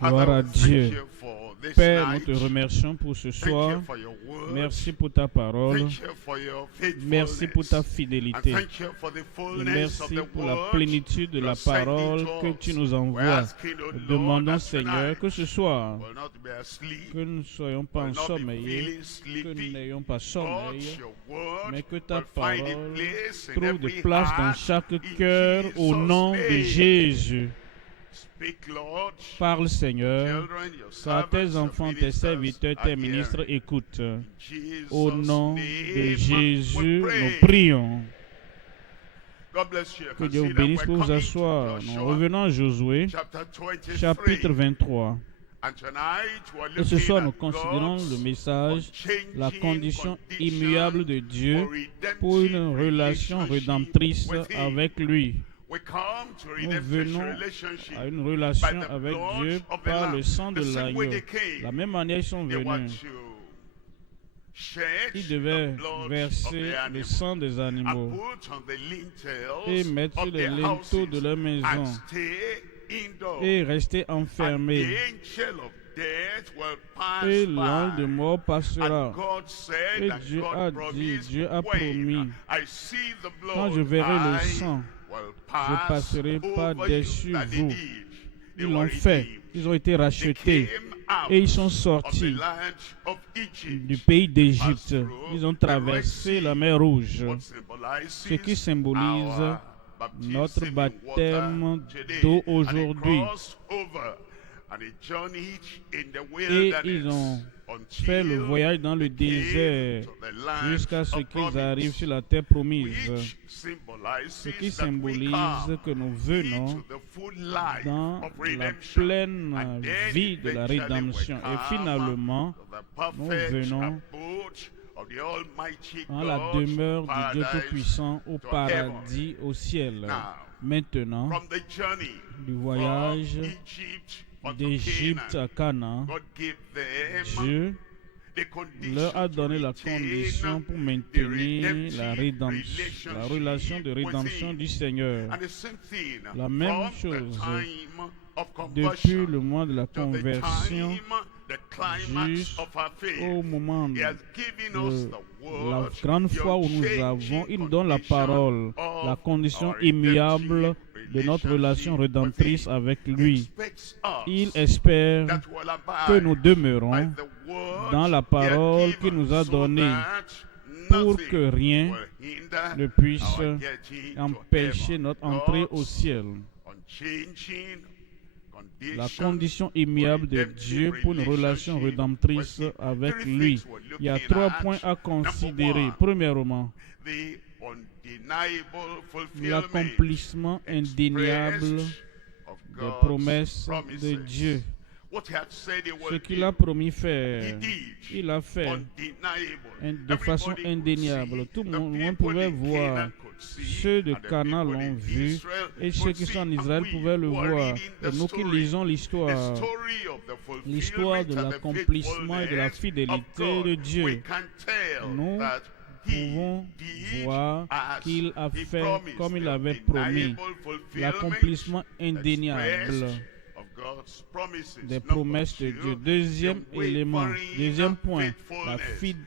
Gloire à Dieu. Père, nous te night. remercions pour ce Thank you soir. for your word. Merci pour ta parole. Thank you for your Merci pour ta faithfulness. And fidélité. thank you for the Et fullness of merci the pour la word plénitude de you la are sending parole to que us. tu nous We're envoies. asking, O Nous Lord, demandons, that Seigneur, que tonight ce soir, we'll not be asleep, que nous ne soyons pas we'll not be ensommeillés, feeling que nous sleepy, n'ayons pas but sommeil, your word mais que ta will find a parole place in trouve every de place dans heart. chaque In cœur au Jesus' nom de name. Jésus. Speak, Lord. Parle, Seigneur, Children, your car tes servants, your enfants, tes ministers serviteurs, are tes ministres hearing. écoutent. In Jesus' Au nom de name, Jésus, we pray. nous prions. God bless you. You Que can Dieu vous see that bénisse we're pour vous coming to asseoir. Nous Joshua revenons à Josué, chapter 23. chapitre 23. And tonight we're Et ce looking soir, at nous considérons God's le message, la unchanging condition condition immuable de Dieu for redemptive pour une relation relationship rédemptrice with Him. avec lui. We come to Nous redemptive venons relationship à une by relation the avec blood Dieu of the par Lamb. le sang de The same way l'agneau. they came, La même manière, ils sont they were venus. to shed Ils the devaient blood of verser the le animal sang des and animaux put on the et lintels mettre sur of les their linteaux de houses leur and maison stay indoors. et rester And enfermés. the angel of death will pass Et l'ange de by. mort passera. And God said, Et and Dieu God a dit, promised, Dieu a promis, when I see the quand blood, je verrai le I sang, will je pass passerai pas over dessus you. That they vous. did. They Ils were l'ont fait. redeemed. Ils ont été They rachetés. came out Et ils sont of the sortis land of Egypt. du pays d'Égypte. Ils ont traversé la mer Rouge, What symbolizes ce qui symbolise our notre baptism in baptême water today. d'eau And aujourd'hui. they crossed over and they journeyed in the Et ils wilderness ont until fait le voyage dans le they came désert to the land jusqu'à ce of qu'ils promise, arrivent sur la terre promise, which symbolizes ce qui that we symbolise come que nous venons into the full life dans of la redemption. pleine And then vie de la eventually rédemption. we Et come finalement, to the nous perfect venons abode of the Almighty dans la God, demeure du Dieu paradise Tout-Puissant au to paradis, au ciel. Now, Maintenant, from the journey du from voyage Egypt unto d'Égypte Canaan, à Canaan, God gave them Dieu the condition leur a to donné la retain condition pour the maintenir redemptive la rédemption, la relation de relationship with rédemption Him. du Seigneur. And the same thing La même from chose the time of depuis conversion le mois de la to the conversion time, the climax of our faith. au moment He de has given us the la word, grande the fois où nous unchanging avons, il nous donne la condition parole, of la condition our immuable redemptive de notre relation relationship rédemptrice with Him. avec He lui. expects us Il espère that we'll abide que nous by demeurons the word dans la He has parole given, qu'il nous a so donnée that pour nothing que rien will hinder ne puisse our getting to empêcher heaven. notre entrée au God's ciel. unchanging La condition condition immuable de Dieu pour une relation rédemptrice avec lui. Il y a 3 points à considérer. Premièrement, the undeniable fulfillment l'accomplissement indéniable of des God's promesses de promises. Dieu. What he had said he Ce will qu'il do, a promis he faire, did. il a fait Undeniable. de façon Everybody could indéniable. see. Tout le The monde people pouvait in voir. Canaan could see, Ceux de and the Canaan people l'ont in vu Israel et ceux could qui see. sont en And Israël we pouvaient le who are voir. reading Et the nous qui story, lisons the l'histoire, story of the l'histoire de fulfillment and the l'accomplissement et de la faithfulness fidélité of God, de Dieu, we can tell nous that he pouvons did voir as qu'il a he fait promised. comme il The avait promis. undeniable fulfillment L'accomplissement indéniable expressed of God's promises. des Number promesses de two, Dieu. Deuxième the élément, wavering deuxième point, la, faithfulness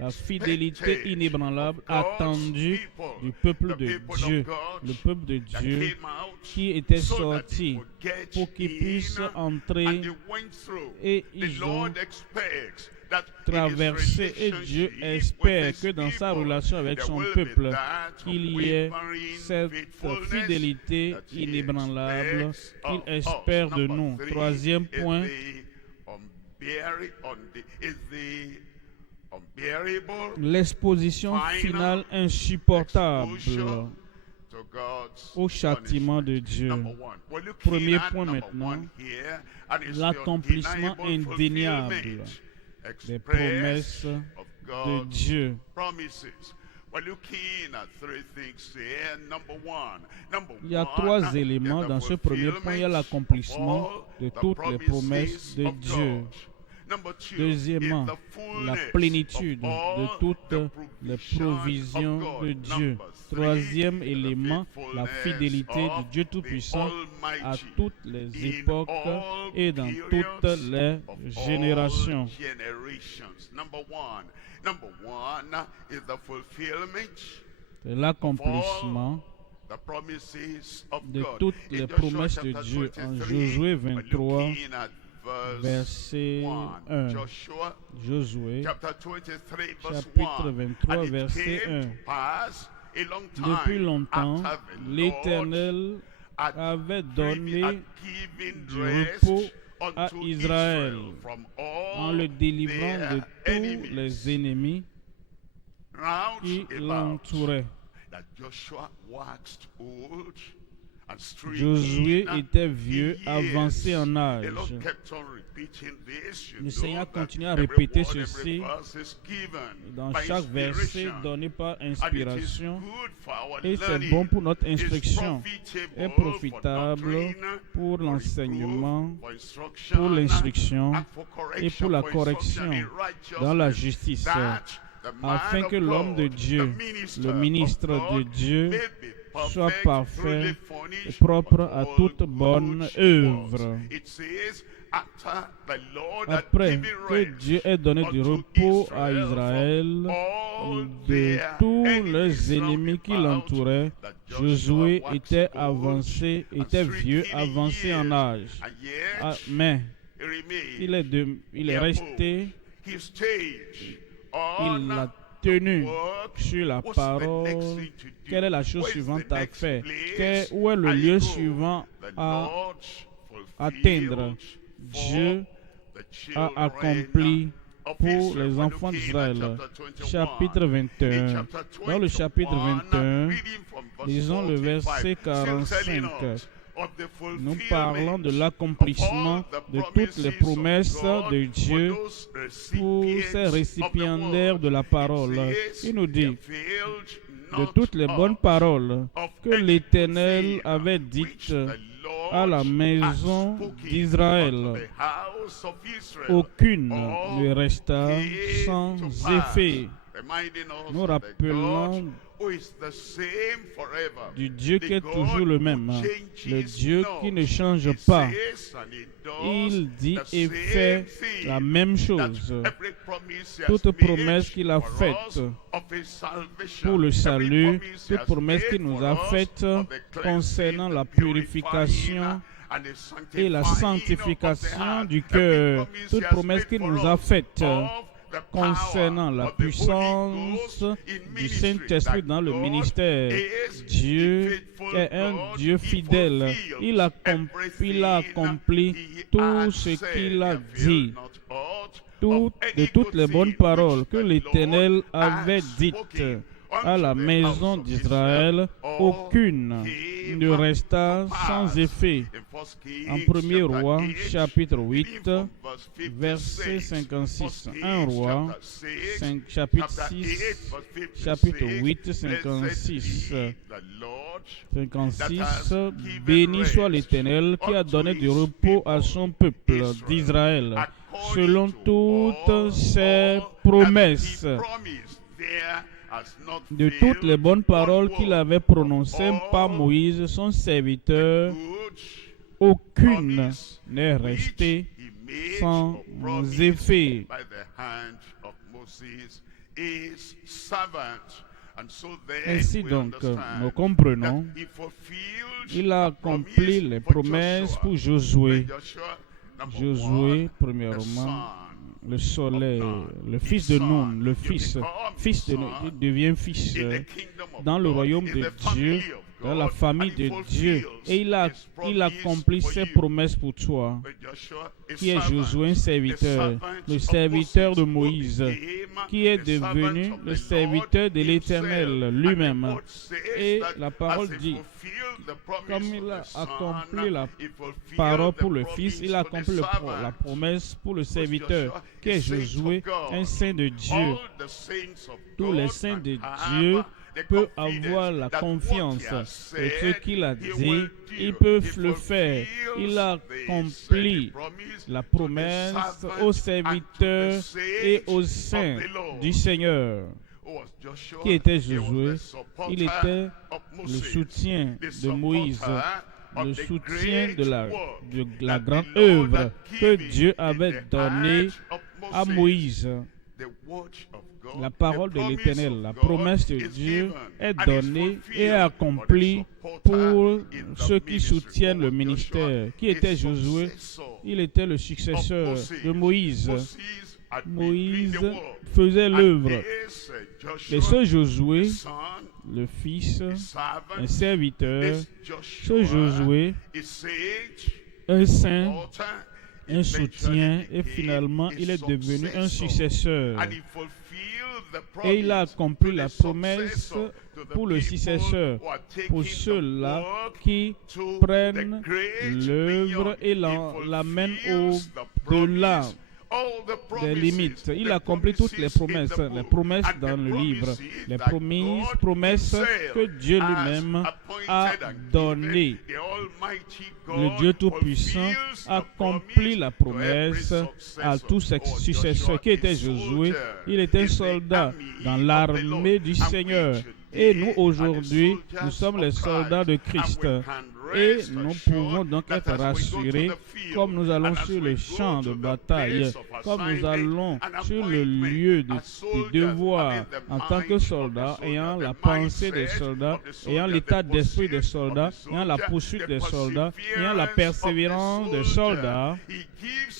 la fidélité expected inébranlable of God's attendue people, du peuple the de people of Dieu, God le peuple de that Dieu came out qui était so that sorti they would get pour qu'ils puissent in, entrer and they went through. et The ils ont Lord expects that in his traversé et Dieu relationship espère with his que dans sa people, relation avec there son will be peuple, that qu'il y ait unwavering cette faithfulness fidélité that he inébranlable expects qu'il of espère us. de Number nous. three Troisième is point, unbearable l'exposition finale insupportable exposure to God's au châtiment de punishment. Dieu. Number one. We're looking Premier at point number maintenant, one here, and it's the l'accomplissement undeniable indéniable fulfillment des expressed promesses of de God's Dieu. promises. We're looking at three things here. Number one, Il y a 3 éléments dans ce premier point. Il y a l'accomplissement de toutes les promesses de Dieu. Deuxièmement, la plénitude de toutes les provisions de Dieu. Troisième élément, la fidélité de Dieu Tout-Puissant à toutes les époques et dans toutes les générations. C'est l'accomplissement de toutes les promesses de Dieu. En Josué 23, verset 1. Josué, chapitre 23, verset 1. Depuis longtemps, l'Éternel avait donné du repos à Israël en le délivrant de tous les ennemis qui l'entouraient. Josué était vieux, avancé en âge. Le Seigneur continue à répéter ceci dans chaque verset donné par inspiration. Et c'est bon pour notre instruction, est profitable pour l'enseignement, pour l'instruction et pour la correction dans la justice, afin que l'homme de Dieu, le ministre de Dieu, soit parfait et propre à toute bonne œuvre. Après que Dieu ait donné du repos à Israël de tous les ennemis qui l'entouraient, Josué était vieux, avancé en âge. Mais il est resté, il a tenu sur la parole. Quelle est la chose suivante à faire? Où est le lieu suivant à atteindre? Dieu a accompli pour les enfants d'Israël. Chapitre 21. Dans le chapitre 21, lisons le verset 45. Nous parlons de l'accomplissement de toutes les promesses de Dieu pour ces récipiendaires de la parole. Il nous dit de toutes les bonnes paroles que l'Éternel avait dites à la maison d'Israël. Aucune ne resta sans effet. Nous rappelons du Dieu qui est toujours le même, le Dieu qui ne change pas. Il dit et fait la même chose. Toute promesse qu'il a faite pour le salut, toute promesse qu'il nous a faite concernant la purification et la sanctification du cœur, toute promesse qu'il nous a faite concernant la puissance du Saint-Esprit dans le ministère. Dieu est un Dieu fidèle. Il a accompli tout ce qu'il a dit. De toutes les bonnes paroles que l'Éternel avait dites à la maison d'Israël, aucune ne resta sans effet. En 1er Roi, chapitre 8, verset 56. 1 Roi, chapitre 8, 56. 56. Béni soit l'Éternel qui a donné du repos à son peuple d'Israël, selon toutes ses promesses. De toutes les bonnes paroles qu'il avait prononcées par Moïse, son serviteur, aucune n'est restée sans effet. Ainsi donc, nous comprenons, il a accompli les promesses pour Josué. Josué, premièrement, le soleil, le fils de Nun, le fils de Nun, il devient fils dans le royaume de Dieu, dans la famille de Dieu. Et il accomplit ses promesses pour toi, qui est Josué, un serviteur, le serviteur de Moïse, qui est devenu le serviteur de l'Éternel lui-même. Et la parole dit, comme il a accompli la parole pour le Fils, il a accompli la promesse pour le serviteur, qui est Josué, un saint de Dieu. Tous les saints de Dieu peut avoir la confiance que ce qu'il a dit, il peut le faire. Il a accompli la promesse aux serviteurs et aux saints du Seigneur. Qui était Josué? Il était le soutien de Moïse, le soutien de la grande œuvre que Dieu avait donnée à Moïse. La parole de l'Éternel, la promesse de Dieu est donnée et accomplie pour ceux qui soutiennent le ministère. Qui était Josué? Il était le successeur de Moïse. Moïse faisait l'œuvre. Et ce Josué, le fils, un serviteur, ce Josué, un saint, un soutien, et finalement il est devenu un successeur. Et il a accompli la promesse pour le successeur, pour ceux-là qui prennent l'œuvre et l'amènent au-delà des limites. Il accomplit toutes les promesses dans le livre, les promesses que Dieu lui-même a données. Le Dieu Tout-Puissant accomplit la promesse à tous ses successeurs. Qui était Josué? Il était un soldat dans l'armée du Seigneur. Et nous, aujourd'hui, nous sommes les soldats de Christ. Et nous pouvons donc être rassurés comme nous allons sur le champ de bataille, comme nous allons sur le lieu de devoir en tant que soldats, ayant la pensée des soldats, ayant l'état d'esprit des soldats, ayant la poursuite des soldats, ayant la persévérance des soldats.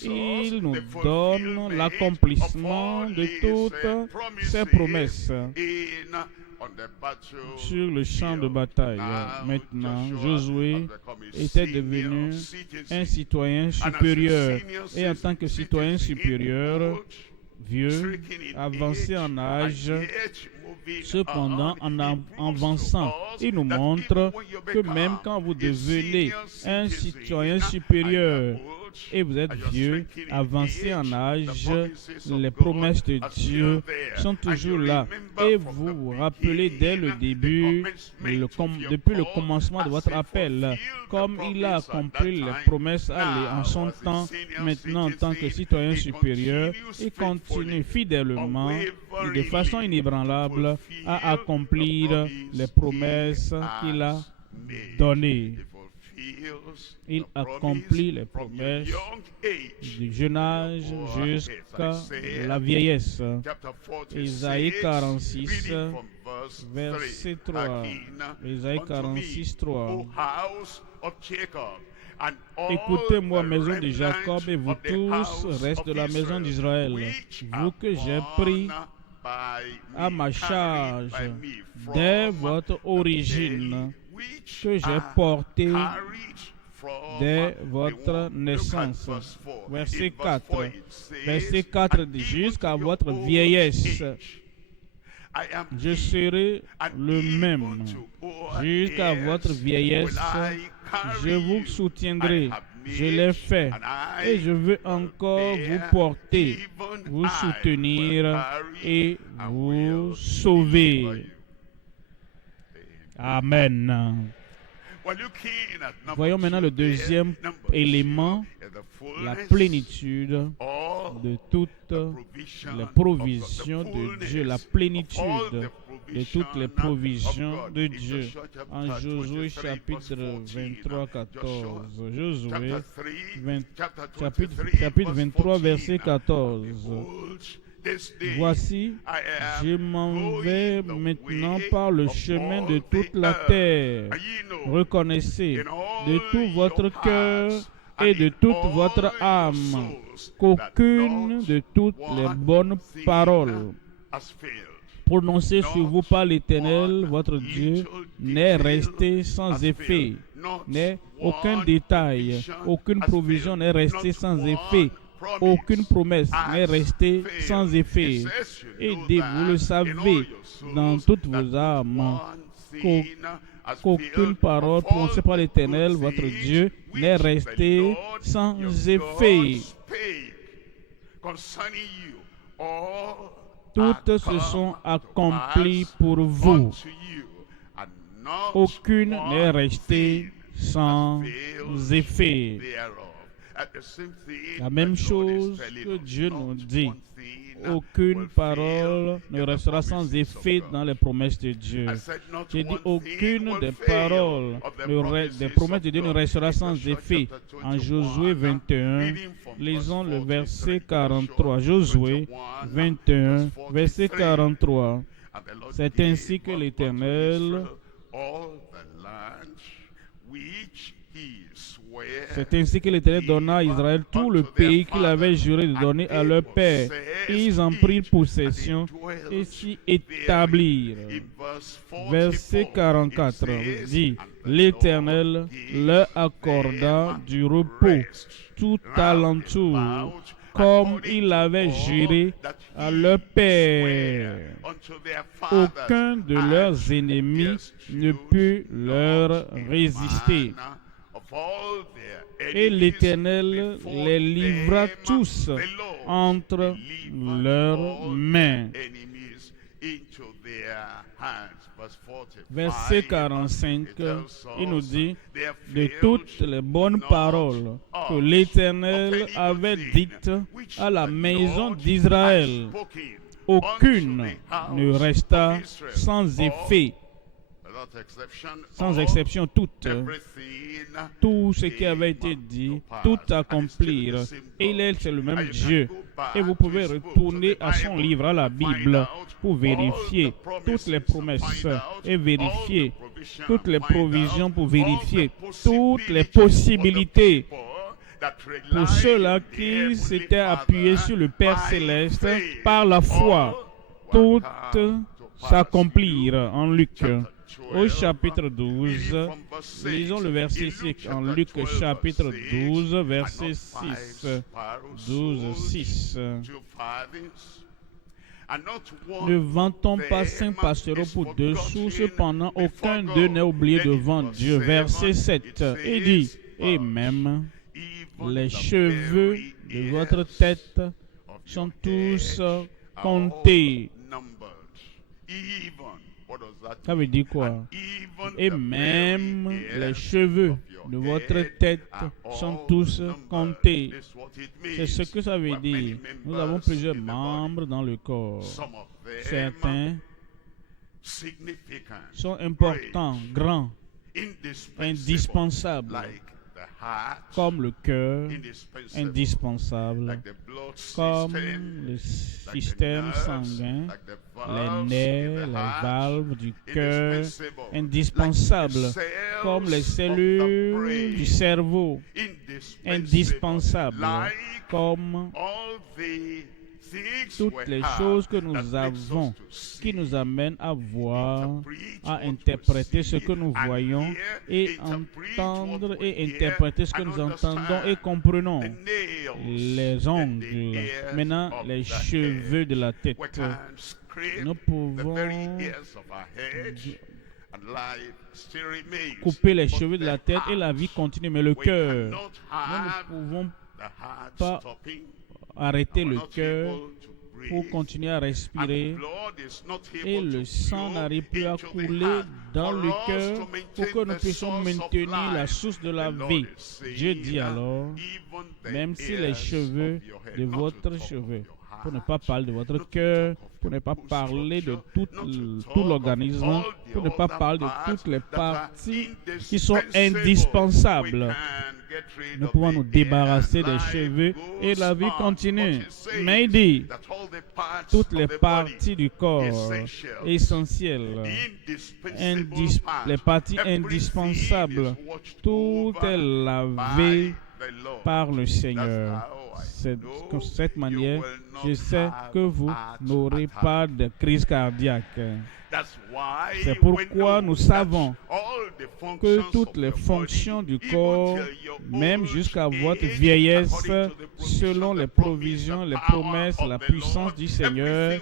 Il nous donne l'accomplissement de toutes ces promesses. Sur le champ de bataille. Maintenant, Josué était devenu un citoyen supérieur. Et en tant que citoyen supérieur, vieux, avancé en âge, cependant, en avançant, il nous montre que même quand vous devenez un citoyen supérieur, et vous êtes vieux, avancé en âge, les promesses de Dieu sont toujours là. Et vous vous rappelez dès le début, depuis le commencement de votre appel, comme il a accompli les promesses en son temps, maintenant en tant que citoyen supérieur, il continue fidèlement et de façon inébranlable à accomplir les promesses qu'il a données. Il accomplit les promesses du jeune âge jusqu'à la vieillesse. Ésaïe 46, verset 3. Ésaïe 46, 3. Écoutez-moi, maison de Jacob, et vous tous, reste de la maison d'Israël, vous que j'ai pris à ma charge dès votre origine, que j'ai porté dès votre naissance. Verset 4. Verset 4 dit, jusqu'à votre vieillesse, je serai le même. Jusqu'à votre vieillesse, je vous soutiendrai. Je l'ai fait et je veux encore vous porter, vous soutenir et vous sauver. Amen. Voyons maintenant le deuxième élément, la plénitude de toutes les provisions de Dieu, la plénitude de toutes les provisions de Dieu. En Josué chapitre 23, 14. Josué chapitre 23, verset 14. Voici, je m'en vais maintenant par le chemin de toute la terre. Reconnaissez de tout votre cœur et de toute votre âme qu'aucune de toutes les bonnes paroles prononcées sur vous par l'Éternel, votre Dieu, n'est restée sans effet. Aucun détail, aucune provision n'est restée sans effet. Aucune promesse n'est restée sans effet. Et vous le savez dans toutes vos âmes qu'aucune parole prononcée par l'Éternel, votre Dieu, n'est restée sans effet. toutes se sont accomplies pour vous. Aucune n'est restée sans effet. La même chose que Dieu nous dit. Aucune parole ne restera sans effet dans les promesses de Dieu. J'ai dit aucune des paroles des promesses de Dieu ne restera sans effet. En Josué 21, lisons le verset 43. Josué 21, verset 43. C'est ainsi que l'Éternel donna à Israël tout le pays qu'il avait juré de donner à leur père. Ils en prirent possession et s'y établirent. Verset 44 dit, l'Éternel leur accorda du repos tout alentour, comme il avait juré à leur père. Aucun de leurs ennemis ne put leur résister. Et l'Éternel les livra tous entre leurs mains. Verset 45, il nous dit, de toutes les bonnes paroles que l'Éternel avait dites à la maison d'Israël, aucune ne resta sans effet. Sans exception, tout ce qui avait été dit, tout accomplir. Et c'est le même Dieu. Et vous pouvez retourner à son livre, à la Bible, pour vérifier toutes les promesses et vérifier toutes les provisions, pour vérifier toutes les possibilités. Pour ceux-là qui s'étaient appuyés sur le Père Céleste par la foi, tout s'accomplir en Luc. Au chapitre 12, lisons le verset 6 en Luc chapitre 12, verset 6. 12, 6. Ne vantons pas cinq pastoraux pour 2 sous, cependant aucun d'eux n'est oublié devant Dieu. Verset 7. Il dit, et même les cheveux de votre tête sont tous comptés. Ça veut dire quoi? Et même les cheveux de votre tête sont tous comptés. C'est ce que ça veut dire. Nous avons plusieurs membres dans le corps. Certains sont importants, grands, indispensables, comme le cœur, indispensable, comme le système sanguin, les nerfs, les valves du cœur, indispensables, comme les cellules du cerveau, indispensables, comme toutes les choses que nous avons, qui nous amènent à voir, à interpréter ce que nous voyons et entendre et interpréter ce que nous entendons et comprenons. Les ongles, maintenant les cheveux de la tête. Nous pouvons couper les cheveux de la tête et la vie continue, mais le cœur, nous ne pouvons pas arrêter le cœur pour continuer à respirer et le sang n'arrive plus à couler dans le cœur pour que nous puissions maintenir la source de la vie. Dieu dit alors, même si les cheveux de votre cheveu, pour ne pas parler de votre cœur, pour ne pas parler de tout l'organisme, pour ne pas parler de toutes les parties qui sont indispensables. Nous pouvons nous débarrasser des cheveux et la vie continue. Mais il dit, toutes les parties du corps essentielles, les parties indispensables, tout est lavé par le Seigneur. De cette manière, je sais que vous n'aurez pas de crise cardiaque. C'est pourquoi nous savons que toutes les fonctions du corps, même jusqu'à votre vieillesse, selon les provisions, les promesses, la puissance du Seigneur,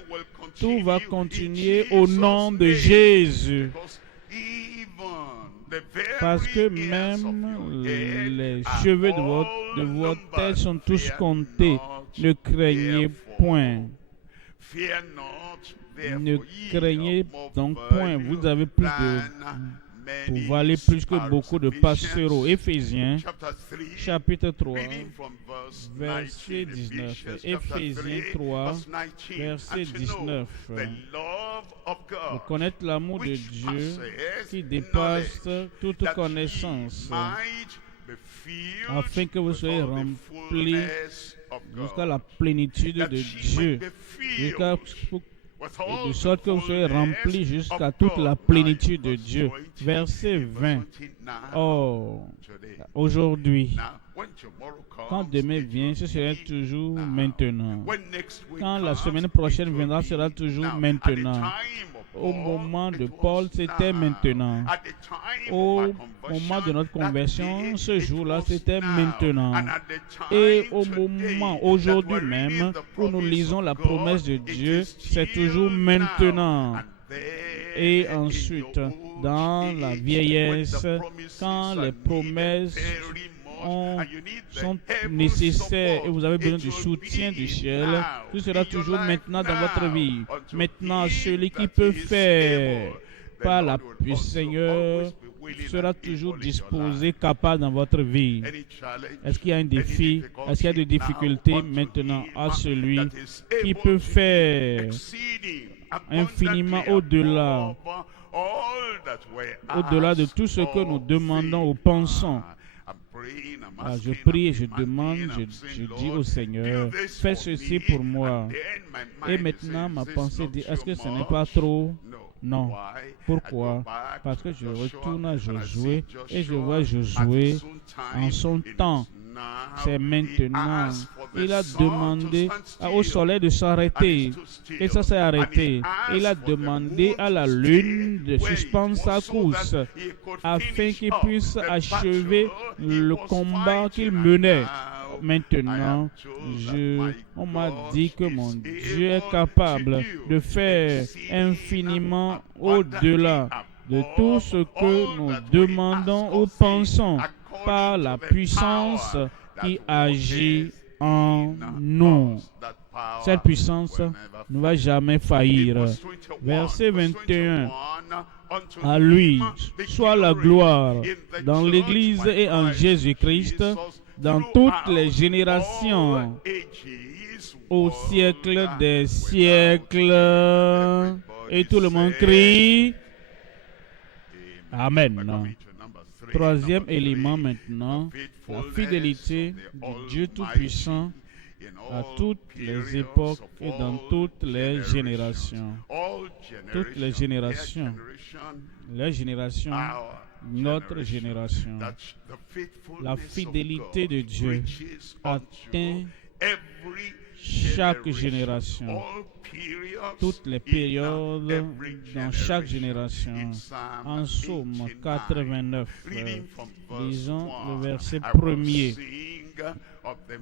tout va continuer au nom de Jésus. Parce que même les cheveux de votre tête sont tous comptés. Ne craignez point. Ne craignez donc point, vous avez plus de pouvoir aller plus que beaucoup de pasteurs. Éphésiens, chapitre 3, verset 19. Éphésiens 3, verset 19. De connaître l'amour de Dieu qui dépasse toute connaissance, afin que vous soyez remplis jusqu'à la plénitude de Dieu, de sorte que vous soyez remplis jusqu'à toute la plénitude de Dieu. Verset 20. Oh, aujourd'hui, quand demain vient, ce sera toujours maintenant. Quand la semaine prochaine viendra, ce sera toujours maintenant. Au moment de Paul, c'était maintenant. Au moment de notre conversion, ce jour-là, c'était maintenant. Et au moment, aujourd'hui même, où nous lisons la promesse de Dieu, c'est toujours maintenant. Et ensuite, dans la vieillesse, quand les promesses sont nécessaires et vous avez besoin du soutien du ciel, ce sera toujours maintenant dans votre vie. Maintenant, celui qui peut faire par la puissance du Seigneur sera toujours disposé, capable dans votre vie. Est-ce qu'il y a un défi? Est-ce qu'il y a des difficultés maintenant? À celui qui peut faire infiniment au-delà de tout ce que nous demandons ou pensons. Alors je prie et je demande, je dis au Seigneur, fais ceci pour moi. Et maintenant, ma pensée dit, est-ce que ce n'est pas trop? Non. Pourquoi? Parce que je retourne à Josué et je vois Josué en son temps. C'est maintenant. Il a demandé au soleil de s'arrêter et ça s'est arrêté. Il a demandé à la lune de suspendre sa course afin qu'il puisse achever le combat qu'il menait. Maintenant, on m'a dit que mon Dieu est capable de faire infiniment au-delà de tout ce que nous demandons ou pensons par la puissance qui agit en nous. Cette puissance ne va jamais faillir. Verset 21. À lui soit la gloire dans l'Église et en Jésus-Christ dans toutes les générations, au siècle des siècles. Et tout le monde crie Amen. Troisième élément maintenant, la fidélité du Dieu Tout-Puissant à toutes les époques et dans toutes les générations. Toutes les générations. Les générations, notre génération. La fidélité de Dieu atteint chaque génération, toutes les périodes dans chaque génération. En Psaume 89, lisons le verset 1er.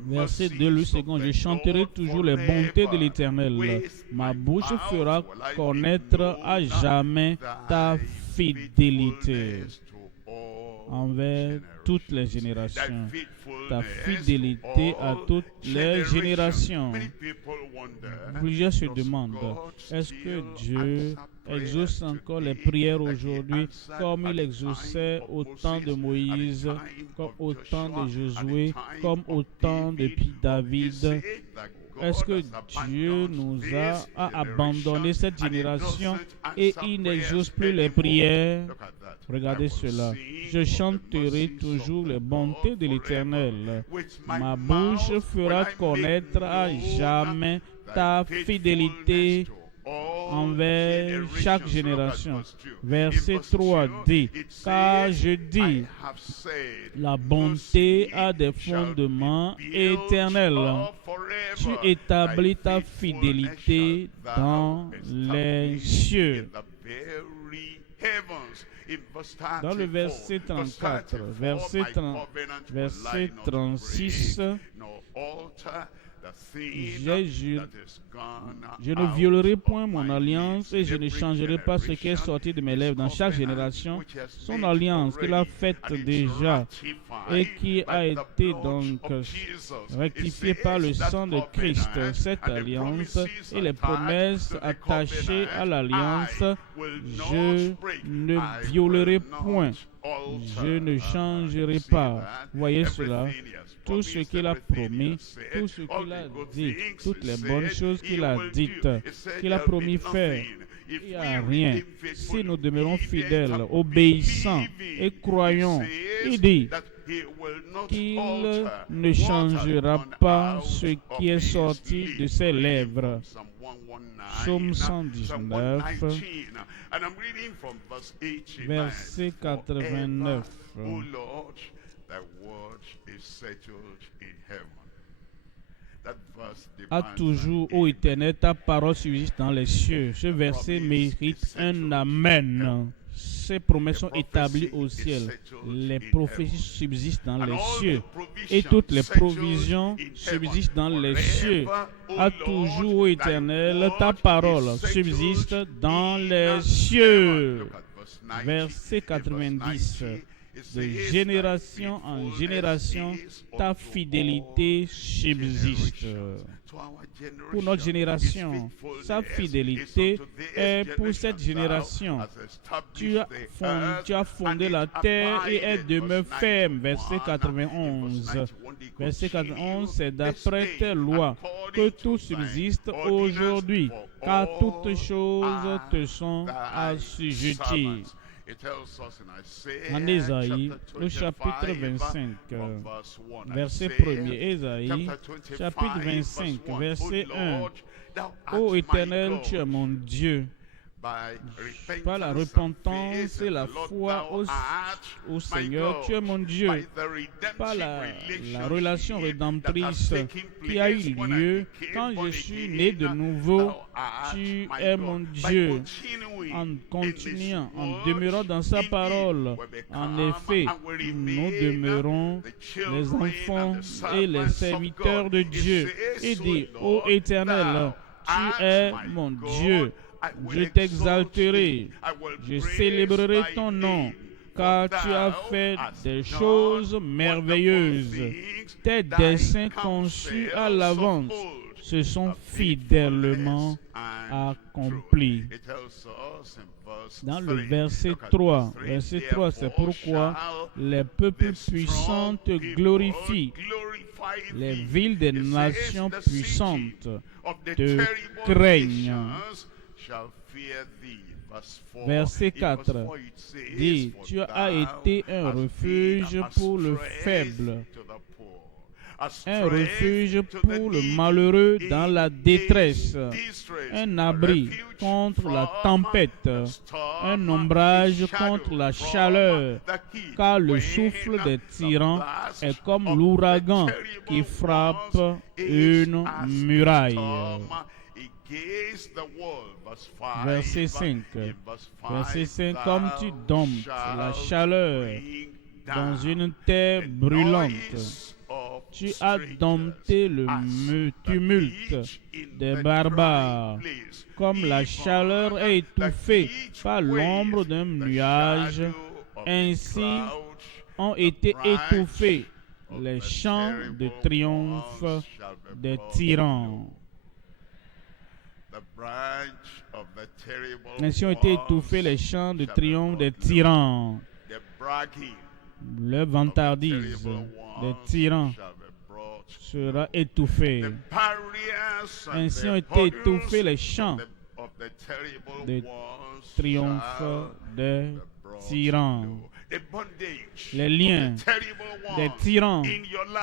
Verset 2, le second, je chanterai toujours les bontés de l'Éternel. Ma bouche fera connaître à jamais ta fidélité envers toutes les générations. Ta fidélité à toutes les générations. Plusieurs se demandent, est-ce que Dieu exauce encore les prières aujourd'hui comme il exauçait au temps de Moïse, comme au temps de Josué, comme au temps de David? Est-ce que Dieu nous a abandonné cette génération et il n'exauce plus les prières? Regardez cela. Je chanterai toujours les bontés de l'Éternel. Ma bouche fera connaître à jamais ta fidélité envers chaque génération. Verset 3 dit, car je dis, la bonté a des fondements éternels. Tu établis ta fidélité dans les cieux. Dans le verset 34, verset 36, j'ai juré, je ne violerai point mon alliance et je ne changerai pas ce qui est sorti de mes lèvres dans chaque génération. Son alliance qu'il a faite déjà et qui a été donc rectifiée par le sang de Christ. Cette alliance et les promesses attachées à l'alliance, je ne violerai point. Je ne changerai pas. Voyez cela. Tout ce qu'il a promis, tout ce qu'il a dit, toutes les bonnes choses qu'il a dites, qu'il a promis faire, il n'y a rien. Si nous demeurons fidèles, obéissants et croyants, il dit qu'il ne changera pas ce qui est sorti de ses lèvres. Psaume 119, verset 89. À toujours, ô Éternel, ta parole subsiste dans les cieux. Ce verset mérite un amen. Ces promesses sont établies au ciel. Les prophéties subsistent dans les cieux. Et toutes les provisions subsistent dans les cieux. À toujours, ô Éternel, ta parole subsiste dans les cieux. Verset 90. De génération en génération, ta fidélité subsiste. Pour notre génération, sa fidélité est pour cette génération. Tu as fondé la terre et elle demeure ferme. Verset 91. Verset 91, c'est d'après tes lois que tout subsiste aujourd'hui, car toutes choses te sont assujetties. En Ésaïe, le chapitre 25, verset 1er. Ésaïe, chapitre 25, verset 1. Ô Éternel, tu es mon Dieu. Par la repentance et la foi au Seigneur, tu es mon Dieu. Par la relation rédemptrice qui a eu lieu quand je suis né de nouveau, tu es mon Dieu. En continuant, en demeurant dans sa parole, en effet, nous demeurons les enfants et les serviteurs de Dieu. Et dit, ô Éternel, tu es mon Dieu. Je t'exalterai, je célébrerai ton nom, car tu as fait des choses merveilleuses. Tes desseins conçus à l'avance se sont fidèlement accomplis. Dans le verset 3, c'est pourquoi les peuples puissants te glorifient. Les villes des nations puissantes te craignent. Verset 4 dit, tu as été un refuge pour le faible, un refuge pour le malheureux dans la détresse, un abri contre la tempête, un ombrage contre la chaleur, car le souffle des tyrans est comme l'ouragan qui frappe une muraille. Verset 5. Verset 5. Comme tu domptes la chaleur dans une terre brûlante, tu as dompté le tumulte des barbares. Comme la chaleur est étouffée par l'ombre d'un nuage, ainsi ont été étouffés les chants de triomphe des tyrans. Ainsi ont été étouffés les chants de triomphe des tyrans. Le vantardise des tyrans sera étouffé. Ainsi ont été étouffés les chants de triomphe des tyrans. Les liens des tyrans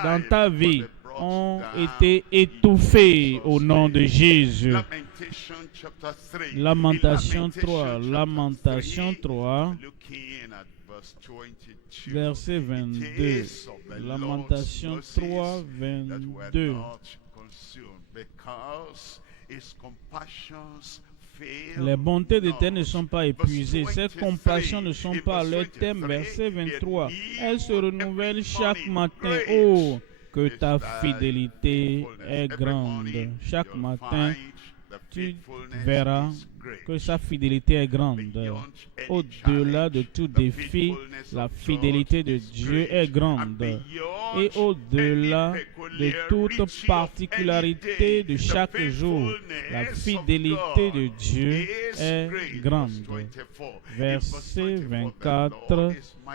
dans ta vie ont été étouffés au nom de Jésus. Lamentation 3, Lamentation 3, verset 22. Lamentation 3, 22. Les bontés d'Éternel ne sont pas épuisées, ses compassions ne sont pas à leur terme. Verset 23. Elles se renouvellent chaque matin. Oh, que ta fidélité est grande. Chaque matin, tu verras que sa fidélité est grande. Au-delà de tout défi, la fidélité de Dieu est grande. Et au-delà de toute particularité de chaque jour, la fidélité de Dieu est grande. Verset 24,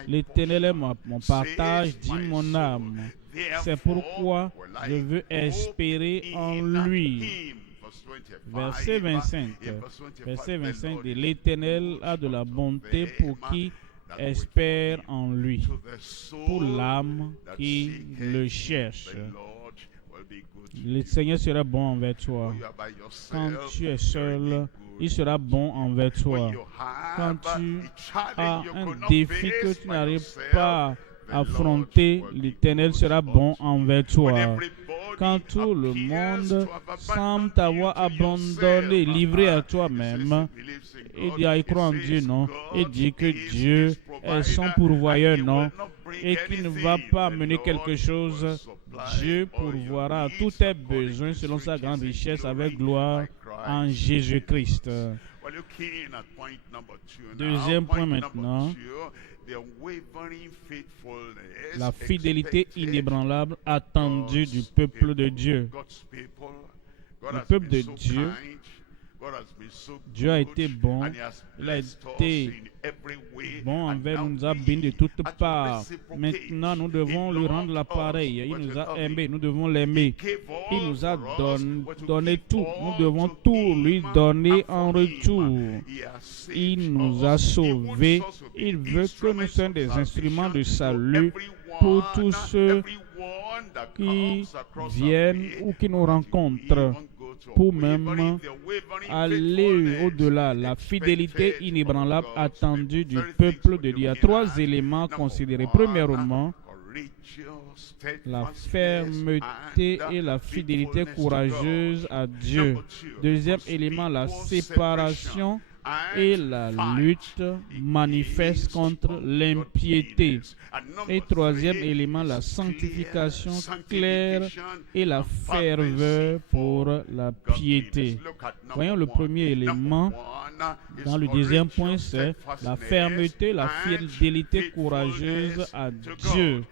l'Éternel est mon partage, dit mon âme. C'est pourquoi je veux espérer en lui. Verset 25. Verset 25 de l'Éternel a de la bonté pour qui espère en lui, pour l'âme qui le cherche. Le Seigneur sera bon envers toi. Quand tu es seul, il sera bon envers toi. Quand tu as un défi que tu n'arrives pas à affronter, l'Éternel sera bon envers toi. Quand tout le monde semble t'avoir abandonné, livré à toi-même, et dit, il croit en Dieu, non? Et dit que Dieu est son pourvoyeur, non? Et qu'il ne va pas mener quelque chose, Dieu pourvoira tous tes besoins selon sa grande richesse avec gloire en Jésus-Christ. Deuxième point maintenant. La fidélité inébranlable attendue du peuple de Dieu. Le peuple de Dieu, Dieu a été bon, il a été bon envers nous, nous a bénis de toutes parts. Maintenant, nous devons lui rendre l'appareil. Il nous a aimés, nous devons l'aimer. Il nous a donné tout. Nous devons tout lui donner en retour. Il nous a sauvés. Il veut que nous soyons des instruments de salut pour tous ceux qui viennent ou qui nous rencontrent, pour même aller au-delà. La fidélité inébranlable attendue du peuple de Dieu. Il y a trois éléments considérés. Premièrement, la fermeté et la fidélité courageuse à Dieu. Deuxième élément, la séparation et la lutte manifeste contre l'impiété. Et troisième élément, la sanctification claire et la ferveur pour la piété. Voyons le premier élément. Dans le deuxième point, c'est la fermeté, la fidélité courageuse à Dieu.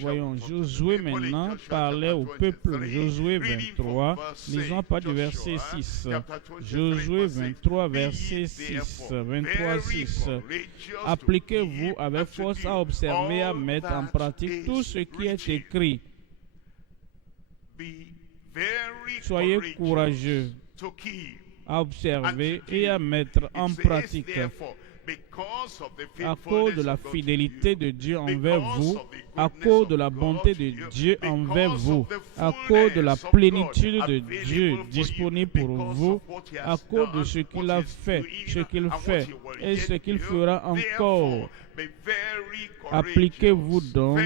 Voyons, Josué maintenant parlait au peuple. Josué 23, lisons pas du verset 6. Josué 23, verset 6. 23, 6. Appliquez-vous avec force à observer et à mettre en pratique tout ce qui est écrit. Soyez courageux à observer et à mettre en pratique. À cause de la fidélité de Dieu envers vous, à cause de la bonté de Dieu envers vous, à cause de la plénitude de Dieu disponible pour vous, à cause de ce qu'il a fait, ce qu'il fait et ce qu'il fera encore. Appliquez-vous donc,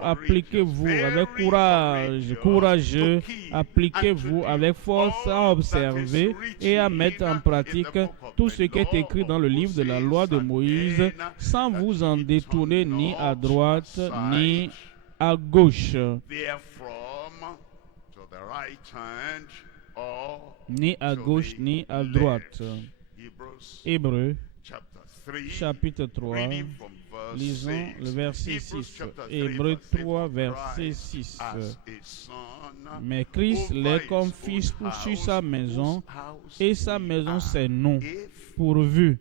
appliquez-vous avec courage, courageux, appliquez-vous avec force à observer et à mettre en pratique tout ce qui est écrit dans le livre de la loi de Moïse, sans vous en détourner ni à droite ni à gauche, ni à gauche ni à droite. Hébreux chapitre 3, lisons le verset 6. Hébreux 3, verset 6. Mais Christ l'est comme fils sur sa maison, et sa maison c'est nous, pourvu.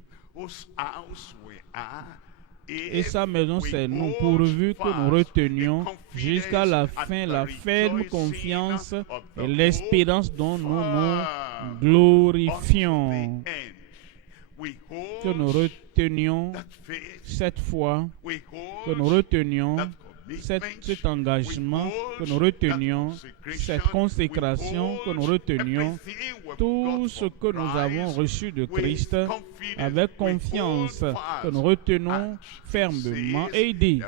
Et sa maison c'est nous, pourvu que nous retenions jusqu'à la fin la ferme confiance et l'espérance dont nous nous glorifions. Que nous retenions cette foi, que nous retenions cet engagement, que nous retenions cette consécration, que nous retenions tout ce que nous avons reçu de Christ avec confiance, que nous retenons fermement. Et il dit,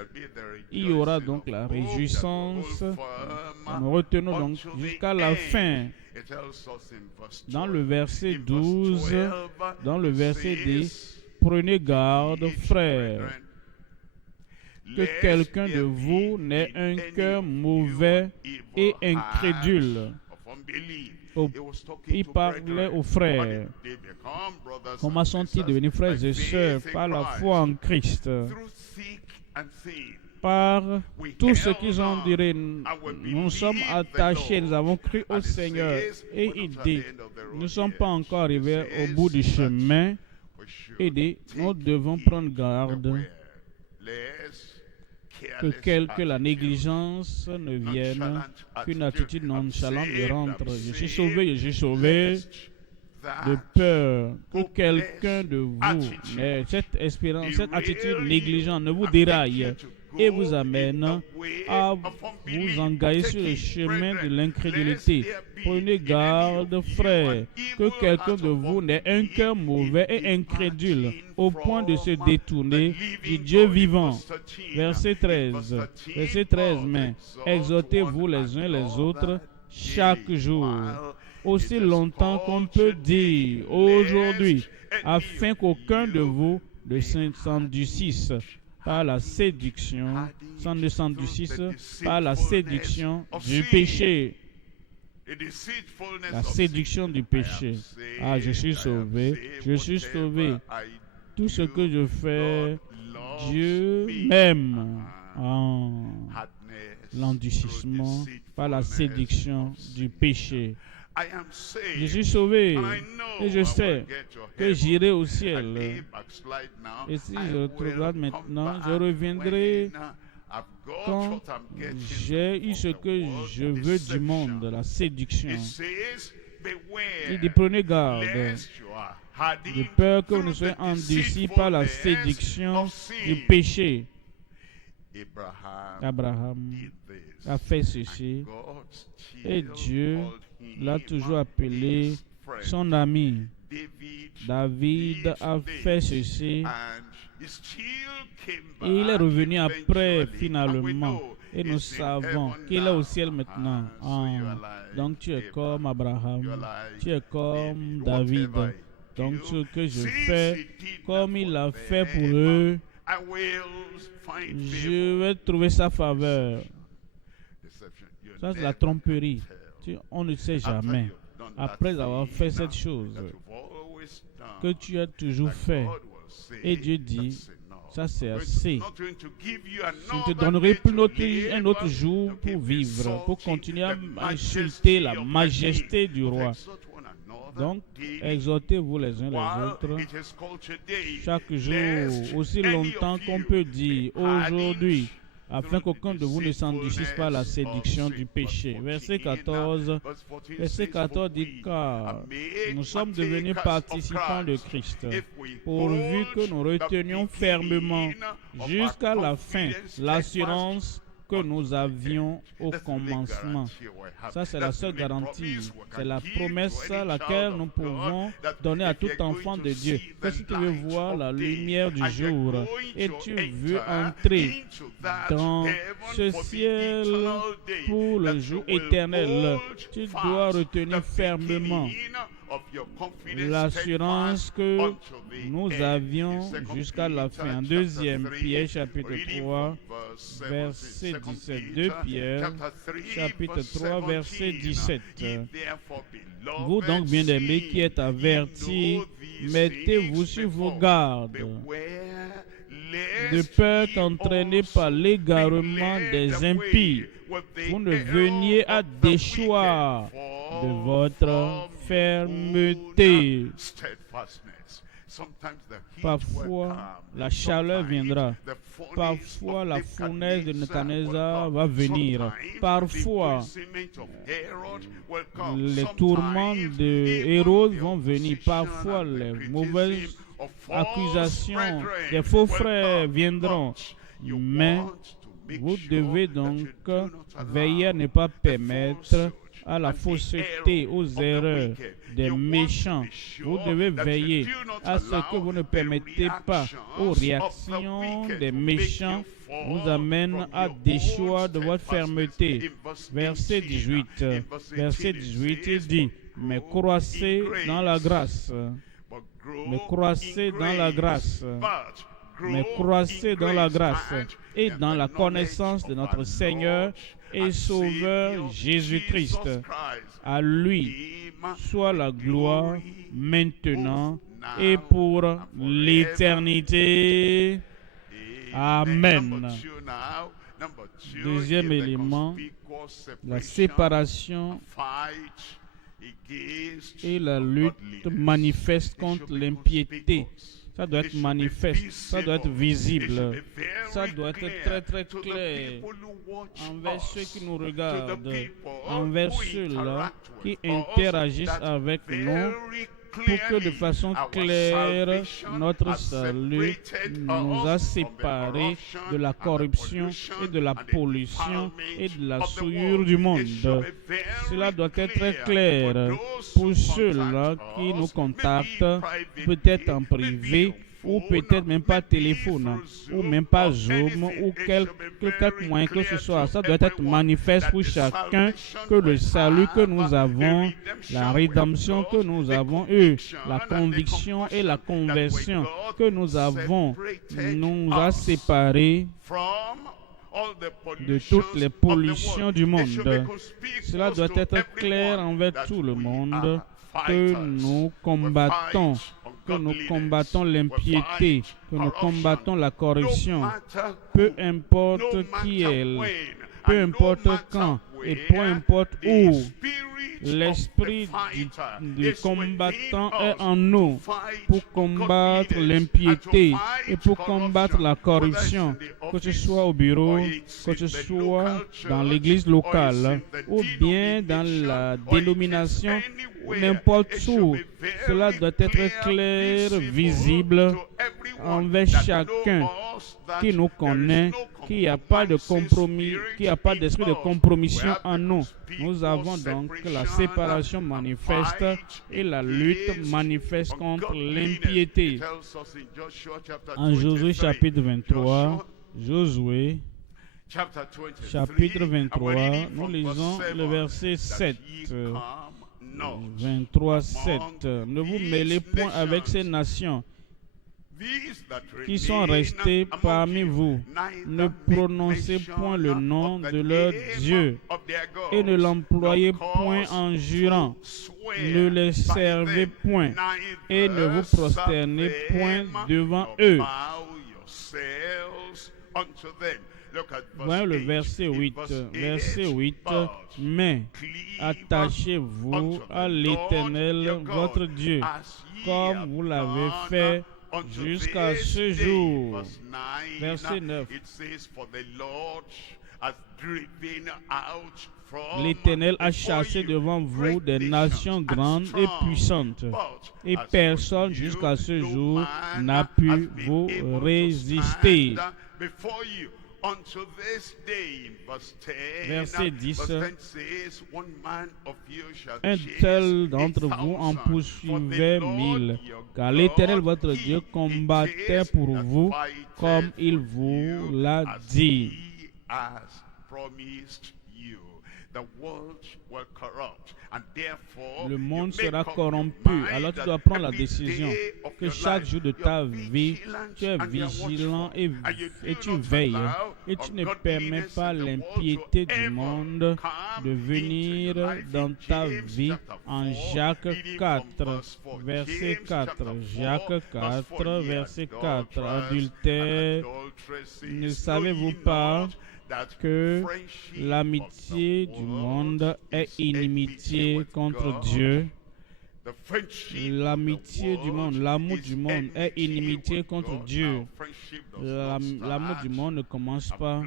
il y aura donc la réjouissance, nous retenons donc jusqu'à la fin. Dans le verset 12, dans le verset 10, prenez garde, frères. que quelqu'un de vous n'ait un cœur mauvais et incrédule. Il parlait aux frères. Comment sont-ils devenus frères et sœurs? Par la foi en Christ. Par tout ce qu'ils ont dit, nous sommes attachés, nous avons cru au Seigneur. Et il dit, nous ne sommes pas encore arrivés au bout du chemin. Il dit, nous devons prendre garde que la négligence ne vienne, qu'une attitude nonchalante ne rentre. Je suis sauvé, de peur que quelqu'un de vous ait cette espérance, cette attitude négligente ne vous déraille et vous amène à vous engager sur le chemin de l'incrédulité. Prenez garde, frères, que quelqu'un de vous n'ait un cœur mauvais et incrédule au point de se détourner du Dieu vivant. Verset 13. Verset 13, mais exhortez-vous les uns les autres chaque jour, aussi longtemps qu'on peut dire aujourd'hui, afin qu'aucun de vous ne s'endurcisse par la séduction, par la séduction du péché. La séduction du péché. Ah, je suis sauvé, je suis sauvé. Tout ce que je fais, Dieu m'aime. L'endurcissement par la séduction du péché. Je suis sauvé et je sais que j'irai au ciel. Et si je regarde maintenant, je reviendrai quand j'ai eu ce que je veux du monde, la séduction. Il dit, prenez garde de peur que vous ne soyez endurcis par la séduction du péché. Abraham a fait ceci et Dieu l'a toujours appelé son ami. David a fait ceci et il est revenu après finalement. Et nous savons qu'il est au ciel maintenant. Donc tu es comme Abraham, tu es comme David. Donc ce que je fais, comme il l'a fait pour eux, je vais trouver sa faveur. Ça, c'est la tromperie. On ne sait jamais. Après avoir fait cette chose que tu as toujours fait, et Dieu dit, ça c'est assez. Je ne te donnerai plus un autre jour pour vivre, pour continuer à insulter la majesté du roi. Donc, exhortez-vous les uns les autres chaque jour, aussi longtemps qu'on peut dire aujourd'hui, afin qu'aucun de vous ne s'endurcisse par la séduction du péché. Verset 14 dit, car nous sommes devenus participants de Christ, pourvu que nous retenions fermement jusqu'à la fin l'assurance que nous avions au commencement. Ça, c'est la seule garantie. C'est la promesse à laquelle nous pouvons donner à tout enfant de Dieu. Que si tu veux voir la lumière du jour et tu veux entrer dans ce ciel pour le jour éternel, tu dois retenir fermement l'assurance que nous avions jusqu'à la fin. En 2 Pierre chapitre 3 verset 17. 2 Pierre chapitre 3 verset 17. Vous donc bien-aimés qui êtes avertis, mettez-vous sur vos gardes, de peur qu'entraînés par l'égarement des impies, vous ne veniez à déchoir de votre fermeté. Parfois, la chaleur viendra. Parfois, la fournaise de Nebuchadnezzar va venir. Parfois, les tourments de Hérode vont venir. Parfois, les mauvaises accusations des faux frères viendront. Mais vous devez donc veiller à ne pas permettre à la fausseté, aux erreurs des méchants. Vous devez veiller à ce que vous ne permettez pas aux réactions des méchants vous amènent à déchoir de votre fermeté. Verset 18. Verset 18, il dit, mais croissez dans la grâce. Mais croissez dans la grâce. mais croissez dans la grâce et dans la connaissance de notre Seigneur et Sauveur Jésus-Christ. À lui soit la gloire maintenant et pour l'éternité. Amen. Deuxième élément, la séparation et la lutte manifeste contre l'impiété. Ça doit être manifeste, ça doit être visible, ça doit être très très clair envers ceux qui nous regardent, envers ceux-là qui interagissent avec nous, pour que de façon claire, notre salut nous a séparés de la corruption et de la pollution et de la souillure du monde. Cela doit être très clair pour ceux-là qui nous contactent, peut-être en privé, ou peut-être même pas téléphone, ou même pas Zoom, ou quelque moyen que ce soit. Ça doit être manifeste pour chacun que le salut que nous avons, la rédemption que nous avons eue, la conviction et la conversion que nous avons, nous a séparés de toutes les pollutions du monde. Cela doit être clair envers tout le monde que nous combattons l'impiété, que nous combattons la corruption, peu importe qui elle, peu importe quand et peu importe où. L'esprit du combattant est en nous pour combattre l'impiété et pour combattre la corruption, que ce soit au bureau, que ce soit dans l'église locale ou bien dans la dénomination, n'importe où. Cela doit être clair, visible envers chacun qui nous connaît, qu'il n'y a pas de compromis, qu'il n'y a pas d'esprit de compromission en nous. Nous avons donc la séparation manifeste et la lutte manifeste contre l'impiété. En Josué chapitre 23, Josué chapitre 23, nous lisons le verset 7. 23, 7. Ne vous mêlez point avec ces nations qui sont restés parmi vous. Ne prononcez point le nom de leur Dieu et ne l'employez point en jurant. Ne les servez point et ne vous prosternez point devant eux. Voyons le verset 8. Verset 8. Mais attachez-vous à l'Éternel, votre Dieu, comme vous l'avez fait jusqu'à ce jour. Verset 9. L'Éternel a chassé devant vous des nations grandes et puissantes, et personne jusqu'à ce jour n'a pu vous résister. Verset 10. Un tel d'entre vous en poursuivait 1000, car l'Éternel votre Dieu combattait pour vous comme il vous l'a dit. Le monde sera corrompu, alors tu dois prendre la décision que chaque jour de ta vie, tu es vigilant et tu veilles et tu ne permets pas l'impiété du monde de venir dans ta vie. En Jacques 4, verset 4, Jacques 4, verset 4, adultère, ne savez-vous pas que l'amitié du monde est inimitié contre Dieu? L'amitié du monde, l'amour du monde est inimitié contre Dieu. L'amour du monde ne commence pas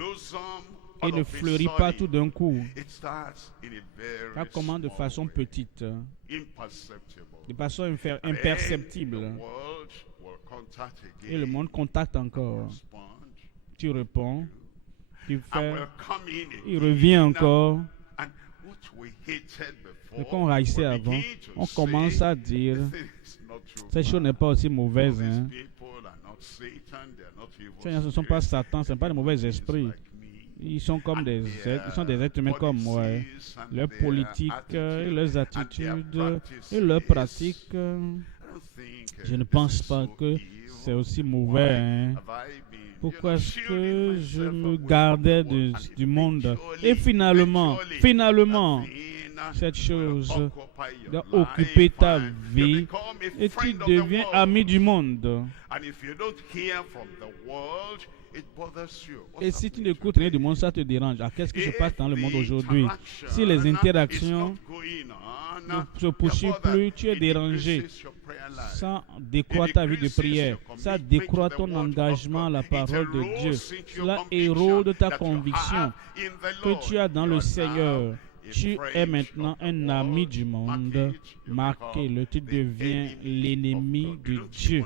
et ne fleurit pas tout d'un coup. Ça commence de façon petite, de façon imperceptible. Et le monde contacte encore. Tu réponds. Tu fais, il revient encore. Ce qu'on haïssait avant, on commence à dire, cette chose n'est pas aussi mauvaise. Hein. Ces gens ne sont pas Satan, ce ne sont pas des mauvais esprits. Ils sont comme des êtres, ils sont des êtres humains comme moi. Leurs politiques, leurs attitudes et leurs pratiques Je ne pense pas que c'est aussi mauvais. Hein. Pourquoi est-ce que je me gardais du monde? Et finalement, cette chose doit occuper ta vie et tu deviens ami du monde. Et si tu n'écoutes rien du monde, ça te dérange. Alors, qu'est-ce qui se passe dans le monde aujourd'hui? Si les interactions ne se poursuivent plus, tu es dérangé. Ça décroît ta vie de prière. Ça décroît ton engagement à la parole de Dieu. Cela érode ta conviction que tu as dans le Seigneur. Tu es maintenant un ami du monde. Marquez-le, tu deviens l'ennemi de Dieu.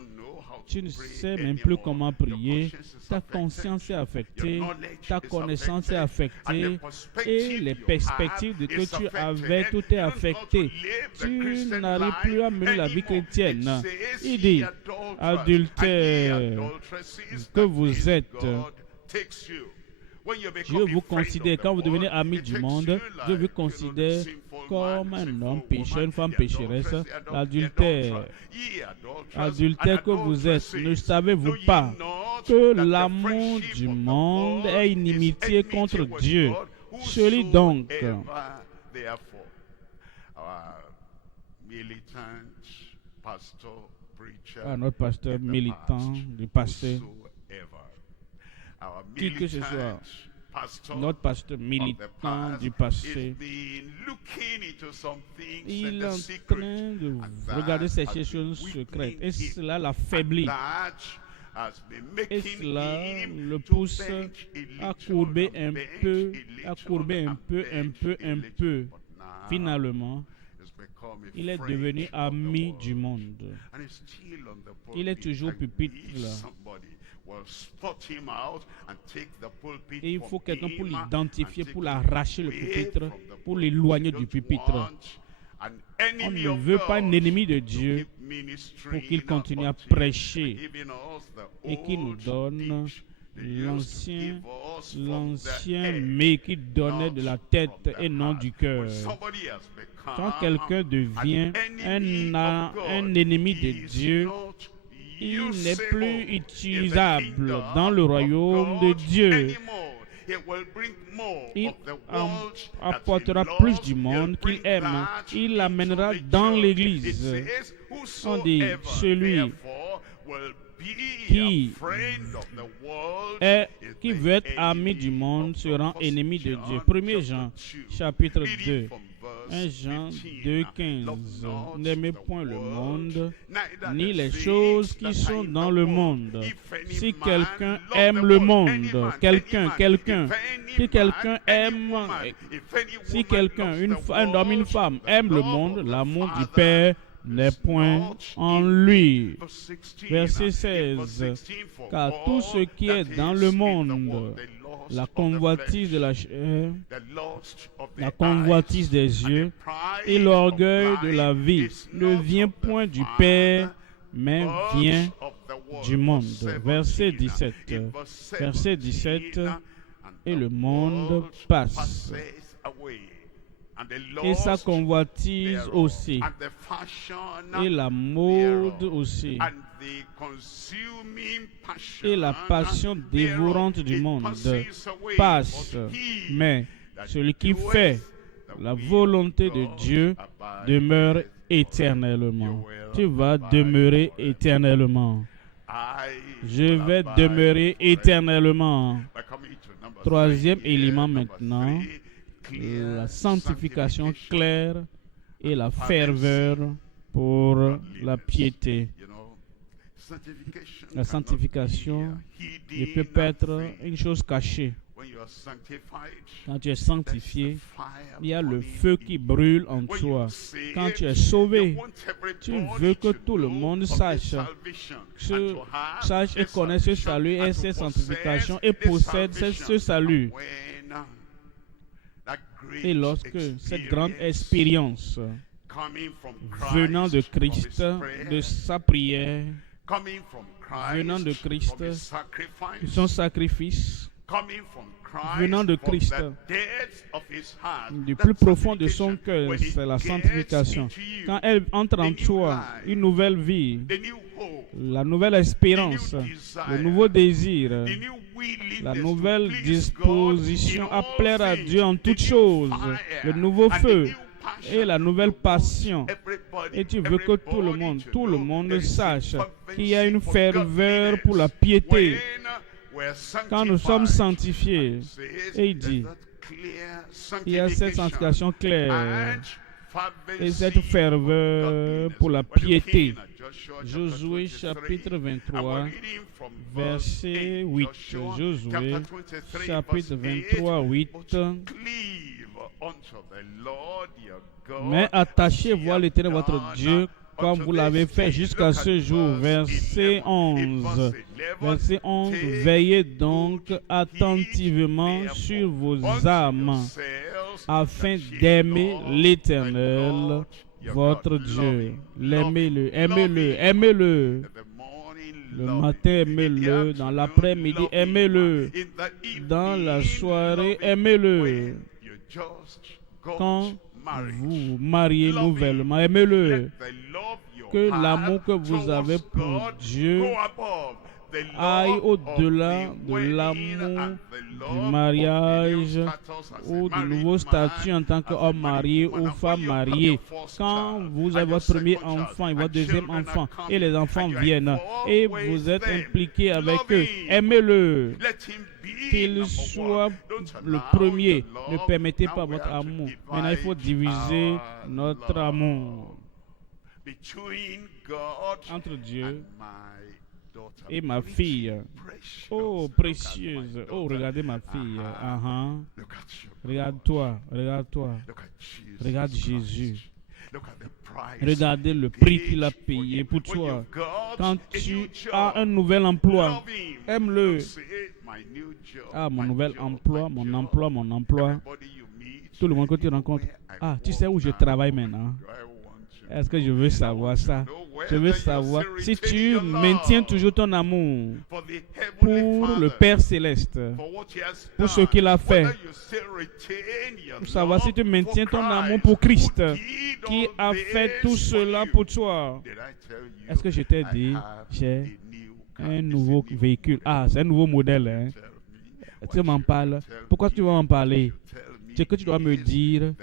Tu ne sais même plus comment prier, ta conscience est affectée, ta connaissance est affectée et les perspectives que tu avais, tout est affecté. Tu n'arrives plus à mener la vie chrétienne. Il dit, adultère que vous êtes, Dieu vous considère, quand vous devenez ami du monde, Dieu vous considère comme un homme pécheur, une femme pécheresse. L'adultère que vous êtes, ne savez-vous pas que l'amour du monde est inimitié contre Dieu? Celui donc notre pasteur militant du passé, qui que ce soit, notre pasteur militant du passé, il est en train de regarder ces choses secrètes et cela l'affaiblit. Et cela le pousse à courber un peu. Finalement, il est devenu ami du monde. Il est toujours pupitre là. Et il faut quelqu'un pour l'identifier, pour l'arracher le pupitre, pour l'éloigner du pupitre. On ne veut pas un ennemi de Dieu pour qu'il continue à prêcher et qu'il nous donne l'ancien mais qui donnait de la tête et non du cœur. Quand quelqu'un devient un ennemi de Dieu, il n'est plus utilisable dans le royaume de Dieu. Il apportera plus du monde qu'il aime. Il l'amènera dans l'église. On dit, celui qui veut être ami du monde sera ennemi de Dieu. 1 Jean, chapitre 2. 1 Jean 2,15. N'aimez point le monde, ni les choses qui sont dans le monde. Si quelqu'un aime le monde, si quelqu'un, un homme, une femme, aime le monde, l'amour du Père n'est point en lui. Verset 16. Car tout ce qui est dans le monde, la convoitise de la chair, la convoitise des yeux et l'orgueil de la vie ne vient point du Père, mais vient du monde. Verset 17. Verset 17. Et le monde passe. Et sa convoitise aussi. Et la mode aussi. Et la passion dévorante du monde passe. Mais celui qui fait la volonté de Dieu demeure éternellement. Tu vas demeurer éternellement. Je vais demeurer éternellement. Troisième élément maintenant, la sanctification claire et la ferveur pour la piété. La sanctification ne peut pas être une chose cachée. Quand tu es sanctifié, il y a le feu qui brûle en toi. Quand tu es sauvé, tu veux que tout le monde sache et connaisse ce salut et cette sanctification et possède ce salut. Et lorsque cette grande expérience venant de Christ, de sa prière, venant de Christ, son sacrifice, venant de Christ, du plus profond de son cœur, c'est la sanctification. Quand elle entre en toi, une nouvelle vie, la nouvelle espérance, le nouveau désir, la nouvelle disposition à plaire à Dieu en toutes choses, le nouveau feu et la nouvelle passion. Et tu veux que tout le monde sache qu'il y a une ferveur pour la piété. Quand nous sommes sanctifiés, et il dit, il y a cette sanctification claire et cette ferveur pour la piété. Josué chapitre 23, verset 8. Josué chapitre 23, 8. Mais attachez-vous à l'Éternel votre Dieu comme vous l'avez fait jusqu'à ce jour. Verset 11. Verset 11. Veillez donc attentivement sur vos âmes afin d'aimer l'Éternel votre Dieu. L'aimez-le, aimez-le, aimez-le. Le matin, aimez-le. Dans l'après-midi, aimez-le. Dans la soirée, aimez-le. Quand vous vous mariez nouvellement, aimez-le. Que l'amour que vous avez pour Dieu aille au-delà de l'amour du mariage ou du nouveau statut en tant qu'homme marié ou femme mariée. Quand vous avez votre premier enfant et votre deuxième enfant et les enfants viennent et vous êtes impliqué avec eux, aimez-le. Qu'il soit le premier. Ne permettez pas votre amour. Maintenant, il faut diviser notre amour entre Dieu et ma fille. Oh, précieuse. Oh, regardez ma fille. Regarde-toi, regarde-toi. Regarde Jésus. Regardez le prix qu'il a payé pour toi. Quand tu as un nouvel emploi, aime-le. Ah, mon nouvel emploi, mon emploi, mon emploi. Tout le monde que tu rencontres. Ah, tu sais où je travaille maintenant? Est-ce que je veux savoir ça? Je veux savoir si tu maintiens toujours ton amour pour le Père Céleste, pour ce qu'il a fait. Pour savoir si tu maintiens ton amour pour Christ, qui a fait tout cela pour toi. Est-ce que je t'ai dit, j'ai un nouveau véhicule? Ah, c'est un nouveau modèle. Hein? Tu m'en parles. Pourquoi tu vas m'en parler? Ce que tu dois me dire,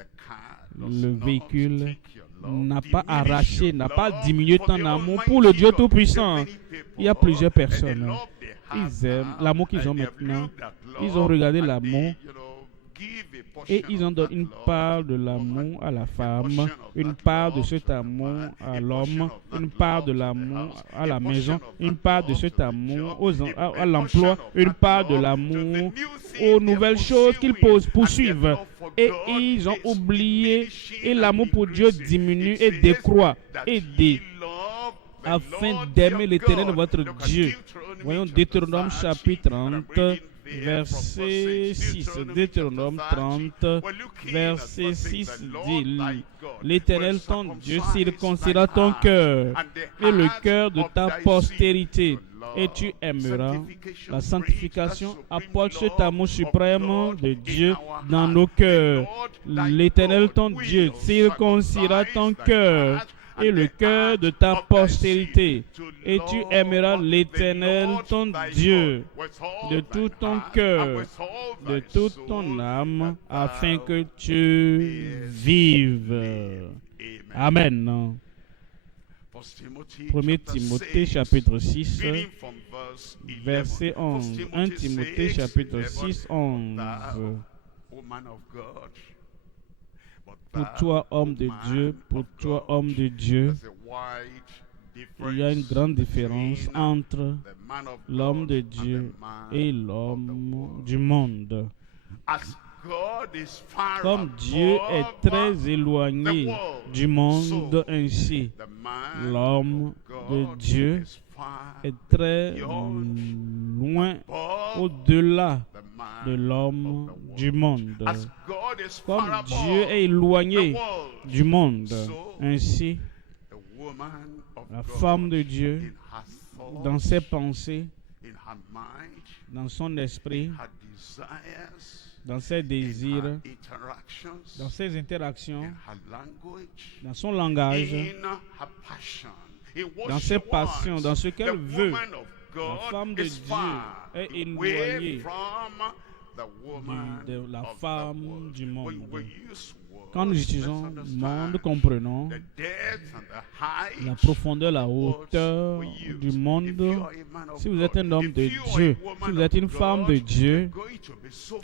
le véhicule n'a pas arraché, n'a pas diminué ton amour pour le Dieu Tout-Puissant. Il y a plusieurs personnes. Ils aiment l'amour qu'ils ont maintenant. Ils ont regardé l'amour et ils ont donné une part de l'amour à la femme, une part de cet amour à l'homme, une part de l'amour à la maison, une part de cet amour à l'emploi, une part de l'amour aux nouvelles choses qu'ils poursuivent. Et ils ont oublié, et l'amour pour Dieu diminue et décroît, afin d'aimer l'Éternel votre Dieu. Voyons Deutéronome chapitre 30, verset 6. Deutéronome 30, verset 6 dit: l'Éternel ton Dieu circoncira ton cœur et le cœur de ta postérité, et tu aimeras. La sanctification apporte cet amour suprême de Dieu dans nos cœurs. L'Éternel ton Dieu circoncira ton cœur et le cœur de ta postérité, et tu aimeras l'Éternel ton Dieu de tout ton cœur, de toute ton âme, afin que tu vives. Amen. 1 Timothée chapitre 6, verset 11. 1 Timothée chapitre 6, 11. Pour toi, homme de Dieu, pour toi, homme de Dieu, il y a une grande différence entre l'homme de Dieu et l'homme du monde. Comme Dieu est très éloigné du monde, ainsi l'homme de Dieu est très loin, au-delà de l'homme du monde. Comme Dieu est éloigné du monde, ainsi la femme de Dieu, dans ses pensées, dans son esprit, dans ses désirs, dans ses interactions, dans son langage, dans ses passions, dans ce qu'elle veut. La femme de Dieu est éloignée de la femme du monde. Quand nous utilisons monde, comprenons la profondeur, la hauteur du monde. Si vous êtes un homme de Dieu, si vous êtes une femme de Dieu,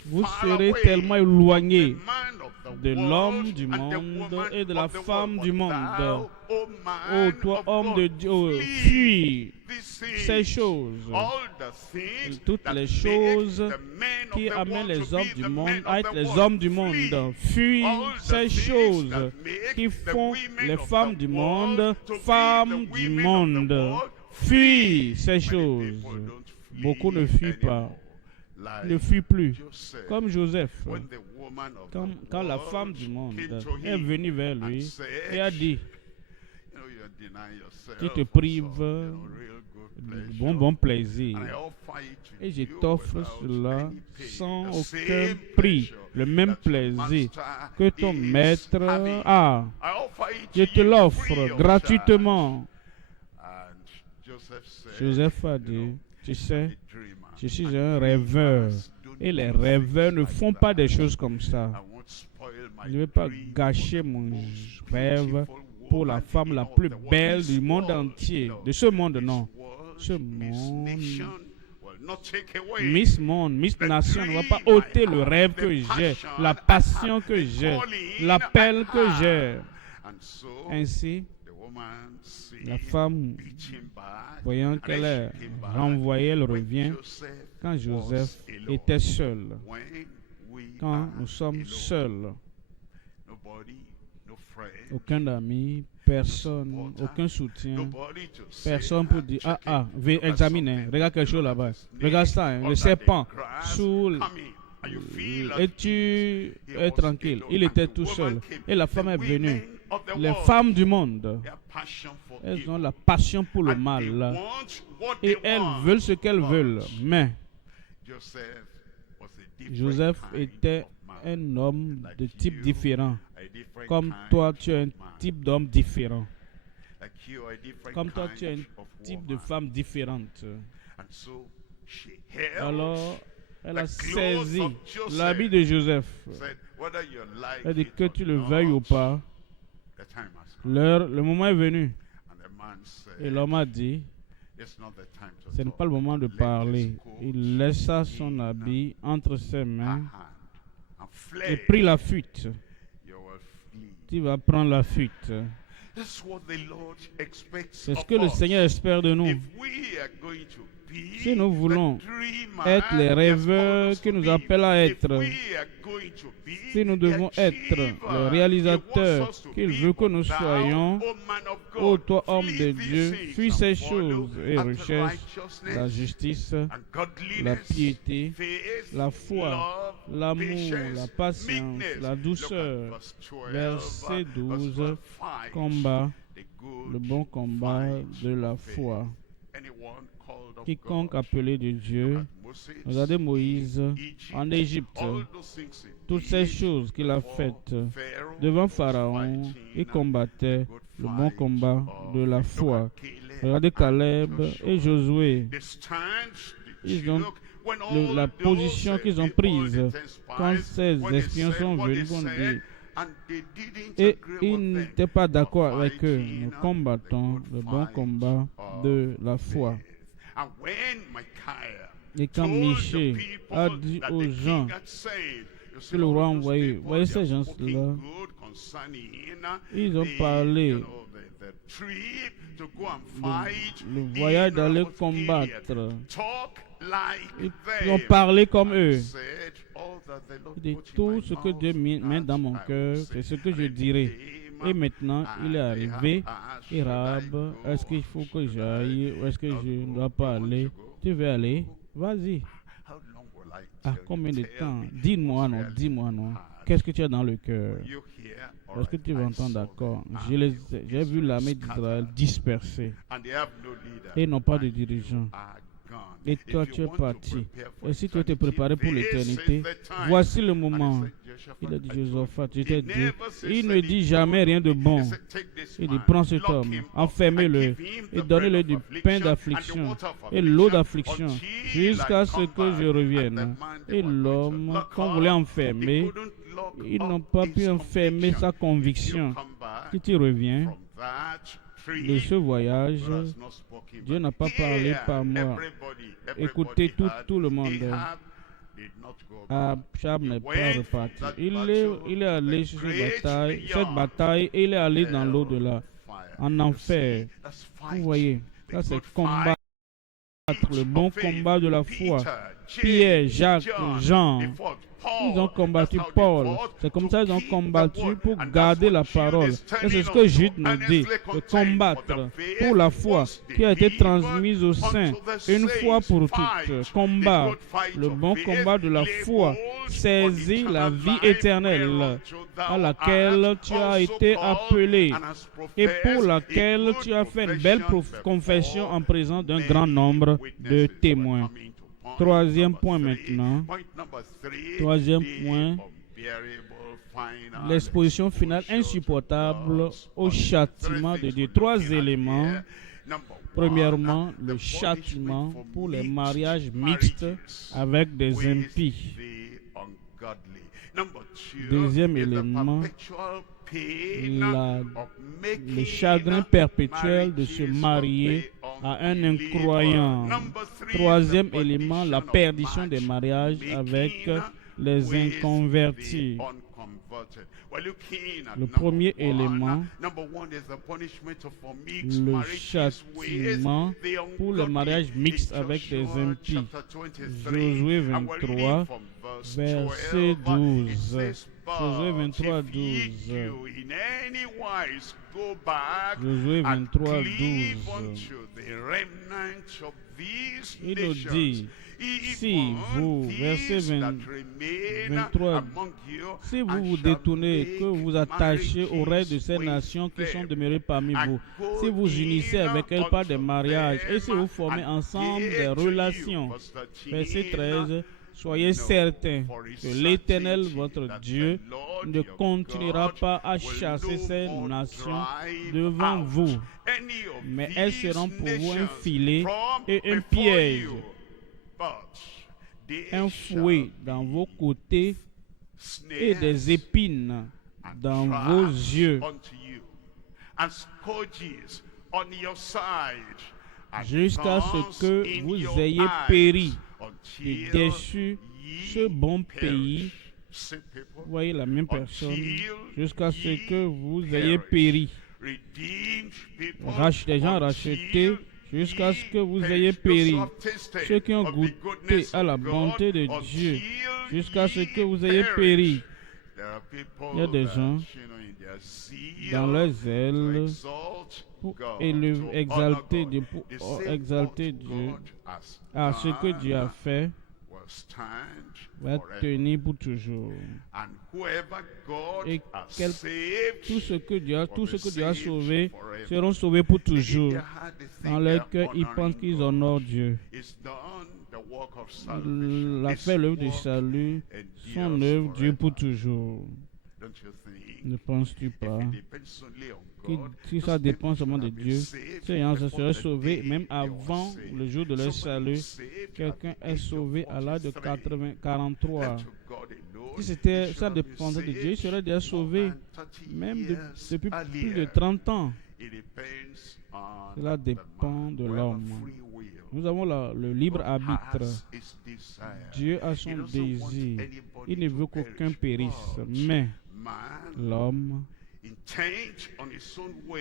vous serez tellement éloigné de l'homme du monde et de la femme du monde. Oh, toi, homme de Dieu, fuis ces choses. Toutes les choses qui amènent les hommes du monde à être les hommes du monde. Fuis ces choses qui font les femmes du monde, femmes du monde. Fuis ces choses. Beaucoup ne fuient pas. Ne fuient plus. Comme Joseph. Quand la femme du monde est venue vers lui et a dit, tu te prives de bon plaisir et je t'offre cela sans aucun prix, le même plaisir que ton maître a. Je te l'offre gratuitement. Joseph a dit, tu sais, je suis un rêveur et les rêveurs ne font pas des choses comme ça. Je ne vais pas gâcher mon rêve pour la femme la plus belle du monde entier. De ce monde, non. Ce monde, Miss Monde, Miss Nation ne va pas ôter le rêve que j'ai, la passion que j'ai, l'appel que j'ai. Ainsi, la femme, voyant qu'elle est renvoyée, elle revient. Quand Joseph était seul, quand nous sommes seuls, aucun ami, personne, aucun soutien, personne pour dire, examine, regarde quelque chose là-bas, regarde ça, hein, le serpent, et tu es tranquille. Il était tout seul. Et la femme est venue. Les femmes du monde, elles ont la passion pour le mal. Et elles veulent ce qu'elles veulent. Mais Joseph était un homme de type différent. Comme toi, tu es un type d'homme différent. Comme toi, tu es un type de femme différente. Alors, elle a saisi l'habit de Joseph. Elle dit que tu le veuilles ou pas, le moment est venu. Et l'homme a dit, ce n'est pas le moment de parler. Il laissa son habit entre ses mains et prit la fuite. Tu vas prendre la fuite. C'est ce que le Seigneur espère de nous. Si nous voulons être les rêveurs qu'il nous appelle à être, si nous devons être les réalisateurs qu'il veut que nous soyons, ô toi homme de Dieu, fuis ces choses et recherche la justice, la piété, la foi, l'amour, la patience, la douceur. Verset 12, combat, le bon combat de la foi. Quiconque appelé de Dieu, regardez Moïse en Égypte, toutes ces choses qu'il a faites devant Pharaon, il combattait le bon combat de la foi. Regardez Caleb et Josué, ils ont la position qu'ils ont prise quand ces espions sont venus, on dit, et ils n'étaient pas d'accord avec eux. Nous combattons le bon combat de la foi. Et quand Michée a dit aux gens que le roi a envoyé, voyez ces gens-là, ils ont parlé le voyage d'aller combattre. Ils ont parlé comme eux. Et tout ce que Dieu met dans mon cœur, c'est ce que je dirai. Et maintenant, il est arrivé. Hirab, est-ce qu'il faut que j'aille ou est-ce que je ne dois pas aller? Tu veux aller? Vas-y. À combien de temps? Dis-moi non, dis-moi non. Qu'est-ce que tu as dans le cœur? Est-ce que tu vas entendre d'accord? J'ai vu l'armée d'Israël dispersée. Et ils n'ont pas de dirigeant. et toi tu es parti. Et si tu es préparé pour l'éternité, voici le moment. Il a dit Josaphat, je t'ai dit, il ne dit jamais rien de bon. Il dit, prends cet homme, enfermez-le et donnez-le du pain d'affliction et l'eau d'affliction jusqu'à ce que je revienne. Et l'homme, qu'on voulait enfermer, ils n'ont pas pu enfermer sa conviction. Si tu reviens de ce voyage, Dieu n'a pas parlé par moi. Écoutez tout le monde. Achab n'est pas reparti. Il est allé sur cette bataille, et il est allé dans l'au-delà, en enfer. Vous voyez, ça c'est combattre le bon combat de la foi. Pierre, Jacques, Jean, ils ont combattu Paul. C'est comme ça qu'ils ont combattu pour garder la parole. Et c'est ce que Jude nous dit, de combattre pour la foi qui a été transmise aux saints une fois pour toutes. Combat, le bon combat de la foi, saisis la vie éternelle à laquelle tu as été appelé et pour laquelle tu as fait une belle confession en présence d'un grand nombre de témoins. Troisième point maintenant. Troisième point. L'exposition finale insupportable au châtiment de Dieu. Trois éléments. Premièrement, le châtiment pour les mariages mixtes avec des impies. Deuxième élément, le chagrin perpétuel de se marier à un incroyant. Troisième élément, la perdition des mariages avec les inconvertis. Le premier élément, le châtiment pour le mariage mixte avec des impies. Josué 23, verset 12. Josué 23, 12. Josué 23, 12. Il nous dit, si vous, verset 23, si vous vous détournez, que vous vous attachez aux règles de ces nations qui sont demeurées parmi vous, si vous unissez avec elles par des mariages, et si vous formez ensemble des relations, verset 13, soyez certains que l'Éternel, votre Dieu, ne continuera pas à chasser ces nations devant vous, mais elles seront pour vous un filet et un piège, un fouet dans vos côtés et des épines dans vos yeux, jusqu'à ce que vous ayez péri et déchu ce bon pays. Vous voyez la même personne, jusqu'à ce que vous ayez péri. Les gens rachetés jusqu'à ce que vous ayez péri. Ceux qui ont goûté à la bonté de Dieu jusqu'à ce que vous ayez péri. Il y a des gens dans leur zèle pour exalter Dieu, à ce que Dieu a fait, va tenir pour toujours. Et tout ce que Dieu a sauvé seront sauvés pour toujours. Dans leur cœur, ils pensent qu'ils honorent Dieu. Il a fait l'œuvre du salut, son œuvre Dieu pour toujours. Ne penses-tu pas que si ça dépend seulement de Dieu, ces gens seraient sauvés même avant le jour de leur salut? Quelqu'un est sauvé à l'âge de 43. Si ça dépendait de Dieu, il serait déjà sauvé même depuis plus de 30 ans. Cela dépend de l'homme. Nous avons le libre arbitre. Dieu a son désir. Il ne veut qu'aucun périsse. Mais l'homme,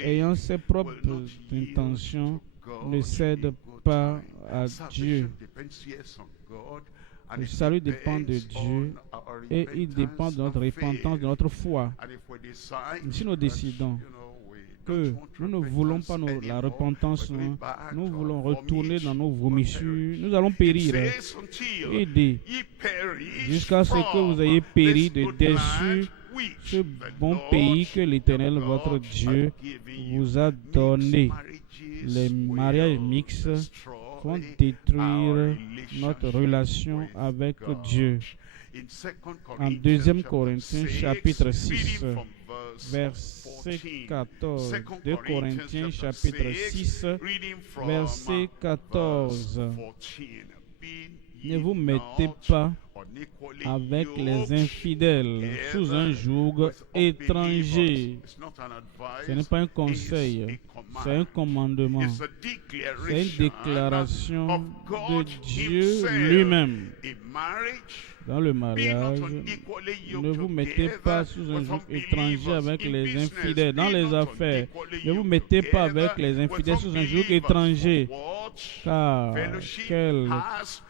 ayant ses propres intentions, ne cède pas à Dieu. Le salut dépend de Dieu et il dépend de notre repentance, de notre foi. Si nous décidons que nous ne voulons pas la repentance, nous voulons retourner dans nos vomissures, nous allons périr. Il dit, jusqu'à ce que vous ayez péri de déçu ce bon pays que l'Éternel, votre Dieu, vous a donné. Les mariages mixtes vont détruire notre relation avec Dieu. En 2 Corinthiens chapitre 6, verset 14. 2 Corinthiens chapitre 6, verset 14. Ne vous mettez pas avec les infidèles sous un joug étranger. Ce n'est pas un conseil, c'est un commandement. C'est une déclaration de Dieu lui-même. Dans le mariage, ne vous mettez pas sous un joug étranger avec les infidèles. Dans les affaires, ne vous mettez pas avec les infidèles sous un joug étranger. Car quelle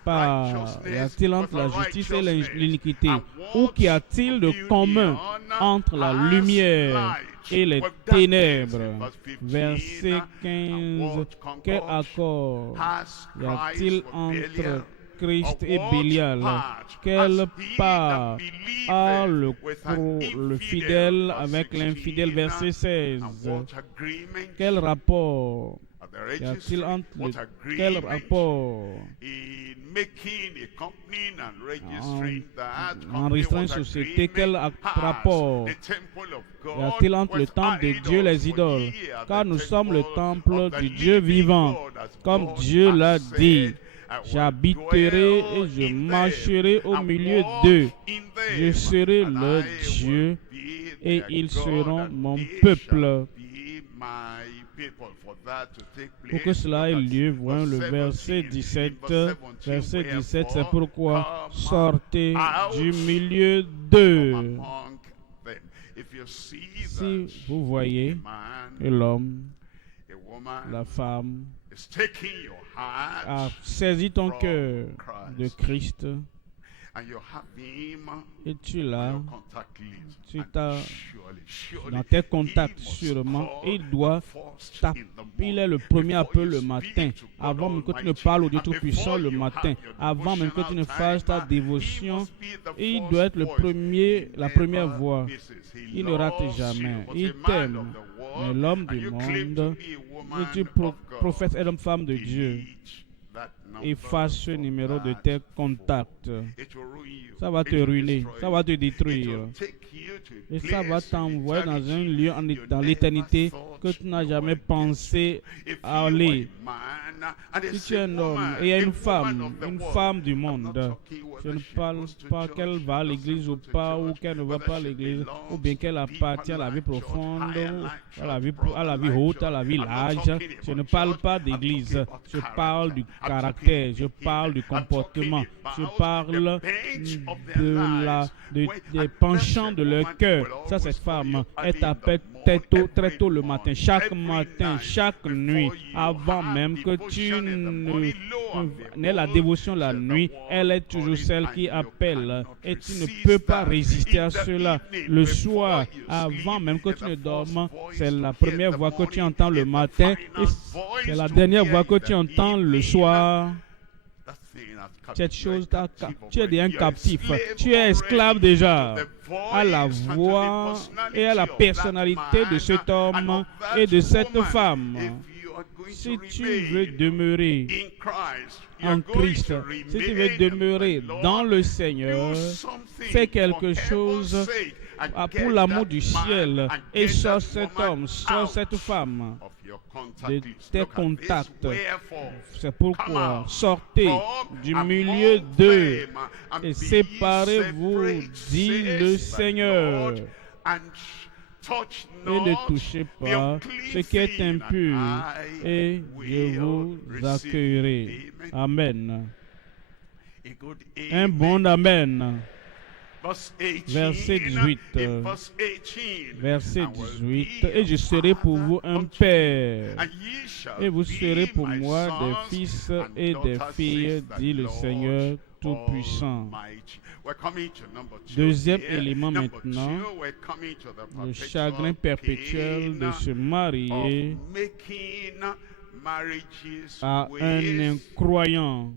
part y a-t-il entre la justice et l'iniquité? Ou qu'y a-t-il de commun entre la lumière et les ténèbres? Verset 15. Quel accord y a-t-il entre Christ et Bélial? Quelle part a le fidèle avec l'infidèle? Verset 16. Quel rapport y a-t-il entre quel rapport enregistrant une société? Quel rapport y a-t-il entre le temple de Dieu et les idoles? Car nous sommes le temple du Dieu vivant, comme Dieu l'a dit. J'habiterai et je marcherai au milieu d'eux. Je serai leur Dieu et ils seront mon peuple. Pour que cela ait lieu, voyons le verset 17. Verset 17, c'est pourquoi sortez du milieu d'eux. Si vous voyez l'homme, la femme, a saisi ton cœur de Christ et tu l'as dans tes contacts sûrement, il est le premier appel le matin, avant même que tu ne parles au Dieu Tout-Puissant le matin, avant même que tu ne fasses ta dévotion, il doit être la première voix. Il ne rate jamais, il t'aime. Mais l'homme du monde, et tu prophètes et l'homme-femme de Dieu, efface ce numéro de tes contacts. Ça va te ruiner, ça va te détruire. Et ça va t'envoyer dans un lieu dans l'éternité que tu n'as jamais pensé aller. Si tu es un homme et une femme du monde, je ne parle pas qu'elle va à l'église ou pas, ou qu'elle ne va pas à l'église, ou bien qu'elle appartient à la vie profonde, à la vie haute, à la vie large. Je ne parle pas d'église, je parle du caractère, je parle du comportement, je parle des penchants de leur cœur. Ça, cette femme, elle t'appelle très tôt le matin, chaque nuit, avant même que tu n'aies la dévotion la nuit, elle est toujours celle qui appelle et tu ne peux pas résister à cela. Le soir, avant même que tu ne dormes, c'est la première voix que tu entends le matin et c'est la dernière voix que tu entends le soir. Cette chose, tu es déjà captif, tu es esclave déjà à la voix et à la personnalité de cet homme et de cette femme. Si tu veux demeurer en Christ, si tu veux demeurer dans le Seigneur, fais quelque chose pour l'amour du ciel et sors cet homme, sors cette femme de tes contacts. C'est pourquoi sortez du milieu d'eux et séparez-vous, dit le Seigneur. Et ne touchez pas ce qui est impur, et je vous accueillerai. Amen. Un bon amen. Verset 18. Verset 18. Et je serai pour vous un père, et vous serez pour moi des fils et des filles, dit le Seigneur Tout-Puissant. Deuxième élément maintenant, le chagrin perpétuel de se marier à un incroyant.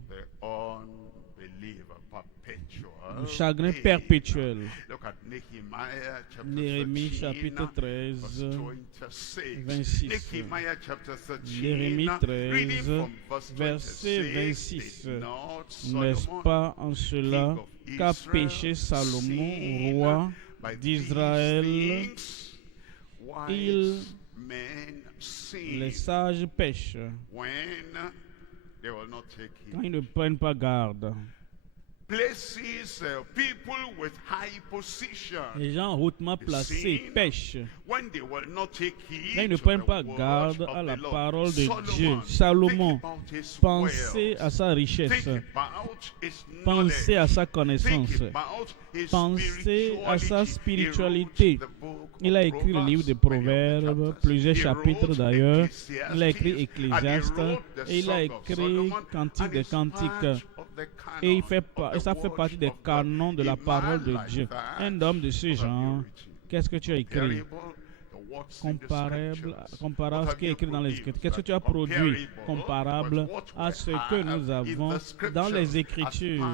le chagrin perpétuel. Look at Nehemiah chapter Néhémie 13, chapitre 13, verse 26. 26. Nehemiah chapter 13, Néhémie reading 13, from verse verset 26. 26. Did not N'est-ce Solomon, pas en cela king of qu'a Israel, péché Salomon, sin roi by d'Israël? these things? Wise men Les sin sages pêchent when they will not take quand heed. ils ne prennent pas garde. Places people with high position. Les gens hautement placés Sin pêchent when they will not take quand heed ils ne to prennent the pas word garde of à la the Lord. parole de Dieu. Solomon, Salomon, think about his pensez wealth. à sa richesse, Think about his pensez à sa knowledge. connaissance, Think about his pensez à sa spirituality. spiritualité. He wrote the book Il a of écrit le Proverbs, livre de many of the Proverbes, chapters. plusieurs He chapitres wrote d'ailleurs. Ecclesiastes, Il a écrit and he Ecclésiaste wrote the et il a Song of écrit Solomon, Cantique and des it's part Cantiques. of the canon Et of the ça fait word partie des of God. canons de la A parole man de like Dieu. that, Un homme de ce what have you genre, written? qu'est-ce que tu as écrit? Comparable to what's in the scriptures. Comparable à What ce have qui est you écrit dans les produced Écritures. Qu'est-ce que that tu as produit comparable comparable with what à we ce que have nous in avons the dans les scriptures Écritures, as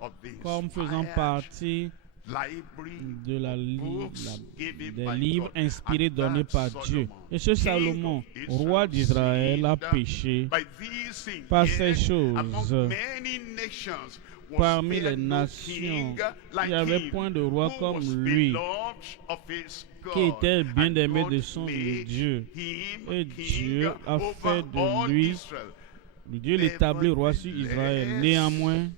part of the comme faisant inspired partie library de books given des by livres God? inspirés And donnés that par Dieu. Solomon, Et ce king Salomon, of Israel, roi d'Israël, a sinned péché by these things. par Yet, ces choses. among many nations was Parmi there les no nations, king il like n'y avait him, point de roi who comme was lui, beloved of his God. qui était bien And aimé God de son made Dieu. him Et king Dieu a over fait de all lui, Israel. Dieu l'établit roi sur Israël. Néanmoins,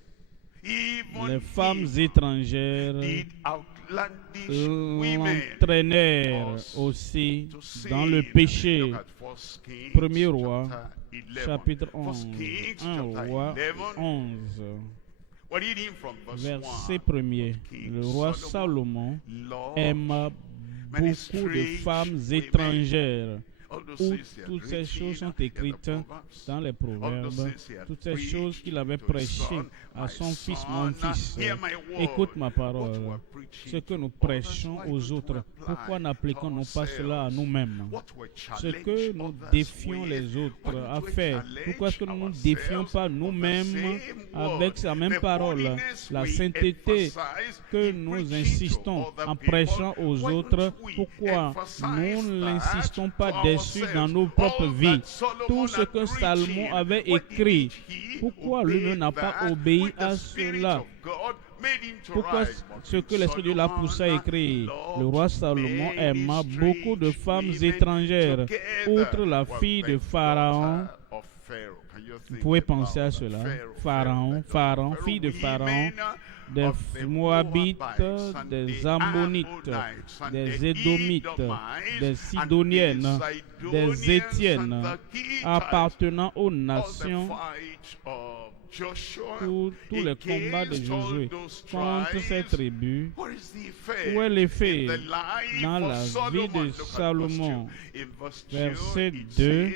Even les femmes him étrangères did outlandish women l'entraînèrent aussi dans le péché. Look at 1 Kings Premier roi, chapter 11. chapitre 1 11. Kings 1 chapter roi 11. 11. We're reading from verse Verset 1. 1er. Le roi Salomon Lord, aima beaucoup de femmes étrangères. Où toutes ces choses sont écrites dans les proverbes, toutes ces choses qu'il avait prêchées à son fils, mon fils. Écoute ma parole, ce que nous prêchons aux autres, pourquoi n'appliquons-nous pas cela à nous-mêmes? Ce que nous défions les autres à faire, pourquoi est-ce que nous ne nous défions pas nous-mêmes avec sa même parole? La sainteté que nous insistons en prêchant aux autres, pourquoi nous ne l'insistons pas dessus dans nos propres vies? Tout ce que Salomon avait écrit, pourquoi lui n'a pas obéi à cela? Pourquoi ce que l'Esprit de Dieu l'a poussé à écrire? Le roi Salomon aima beaucoup de femmes étrangères, outre la fille de Pharaon. Vous pouvez penser à cela. Pharaon, fille de Pharaon, des Moabites, des Ammonites, des Édomites, des Sidoniennes, des Étiennes, appartenant aux nations, tous les combats de Josué contre ces tribus. Où est l'effet dans la vie de Salomon? Verset 2.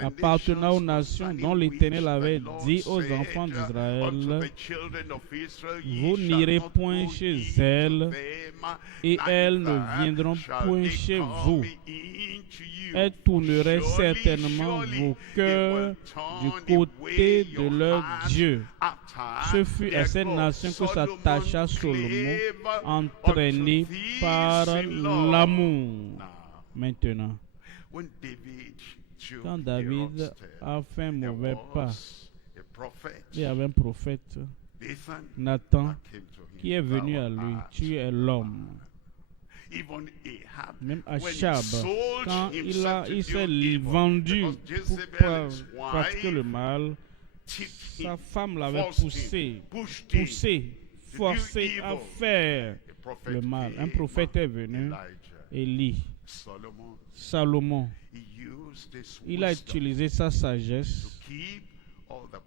Appartenant aux nations dont l'Éternel avait dit aux enfants d'Israël, vous n'irez point chez elles, et elles ne viendront point chez vous. Elles tourneraient certainement vos cœurs du côté de leur Dieu. Ce fut à cette nation que s'attacha Salomon, entraîné par l'amour. Maintenant, quand David a fait un mauvais pas, il y avait un prophète, Nathan, qui est venu à lui. Tu es l'homme. Même Achab, quand il s'est vendu pour pratiquer le mal, sa femme l'avait poussé, forcé à faire le mal. Un prophète est venu, Élie. Salomon, il a utilisé sa sagesse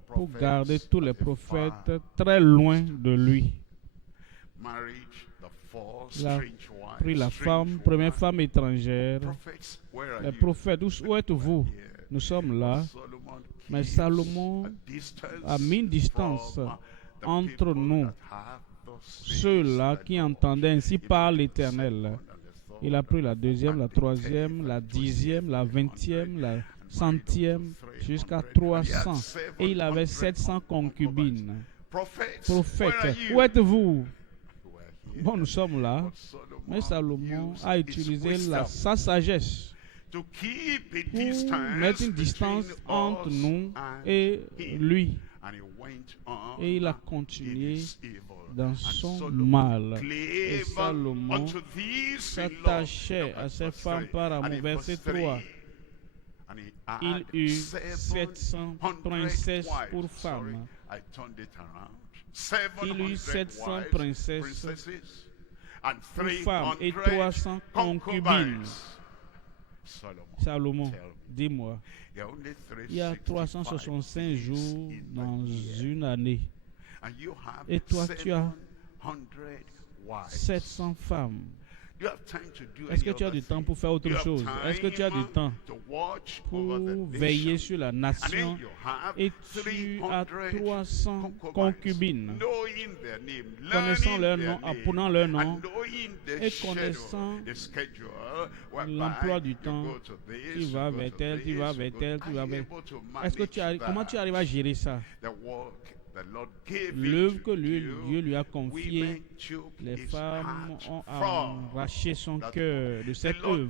pour garder tous les prophètes très loin de lui. Il a pris la première femme étrangère. Les prophètes, où êtes-vous? Nous sommes là. Mais Salomon a mis une distance entre nous, ceux-là qui entendaient ainsi par l'Éternel. Il a pris la deuxième, la troisième, la 10e, la 20e, la 100e, jusqu'à 300. Et il avait 700 concubines. Prophets, Prophète, where are où you? êtes-vous? We're here. Bon, nous sommes là. But Solomon Mais Salomon used a his utilisé wisdom sa sagesse to keep a pour distance mettre une between distance entre us nous and et him. lui. And he went on Et il a in continué his evil. dans And son Solomon mal. Et clave Salomon unto these in love. s'attachait à ses Verse femmes 3. par And amour. in Verset verse 3, 3. and he Il had eut 700 700 princesses pour wives. Sorry, femmes. I turned it around. Il eut 700 700 wives, princesses and pour femmes et 300 300 concubines. concubines. Salomon, tell me, dis-moi, there are only il y a 365 365 days jours in dans the year. une année. And you have Et toi, tu as 700 wives. 700 femmes. You have time to do Est-ce que any tu as other du temps thing. pour faire autre You have chose? Est-ce que tu as du time temps to watch pour over the veiller nation. sur la And nation? then you have Et tu as 300 300 concubines, knowing their name, connaissant learning leur their nom, name, apprenant leur nom, and knowing the et schedule, connaissant the schedule, whereby l'emploi du you temps. go to this, Tu you vas go vers to tel, tu this, vas you vers go- tel, tu Are vas you vers... able to Est-ce que manage comment tu that? arrives à gérer ça? The work the Lord gave L'œuvre it que to Dieu you, lui a confiée, women took les his femmes heart ont from arraché son that cœur de The cette Lord, œuvre.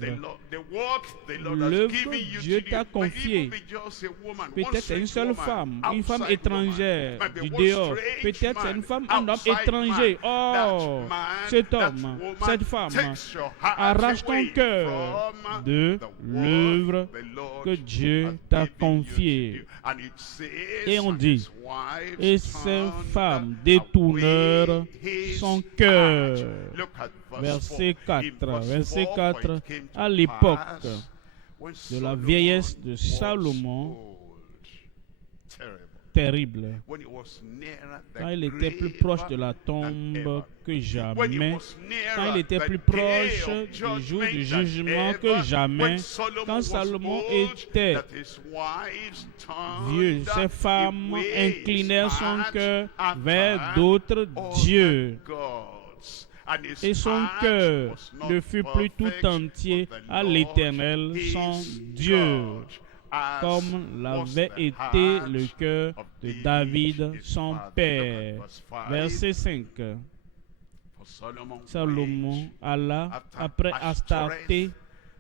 the work the Lord has L'œuvre given que you Dieu to t'a do might confiée, even be just a woman, one peut-être c'est une strange seule woman, femme, une femme outside étrangère woman, might be du one dehors. strange Peut-être c'est man, une femme, un homme outside étranger. man. Oh, That man, cet that homme, woman cette femme takes your heart arrache ton away cœur from de the work l'œuvre the Lord que Dieu has t'a given you to confiée. do. And it says, Et on and dit, his wives et ces turned femmes détournèrent away his son cœur. heart. Look at Verset 4. In verse Verset 4, 4. for it came to À l'époque pass, when de la Solomon vieillesse de was Salomon, old. Terrible. terrible, When he was nearer the quand il était plus grave proche de la than tombe ever. que When he jamais, was nearer quand il était the plus day proche of du jour du judgment than jugement que ever, jamais, when Solomon quand was Salomon old, était that his wives turned vieux, ses femmes away his inclinèrent son heart cœur after vers d'autres other dieux. gods. And his Et son heart cœur was not ne fut plus tout perfect, entier but the à Lord l'Éternel, his son Dieu, God, as comme was l'avait the été heart le cœur of de David, David, his son father. père. Look at verse 5. Verset 5. For Solomon Salomon went alla après Astarté,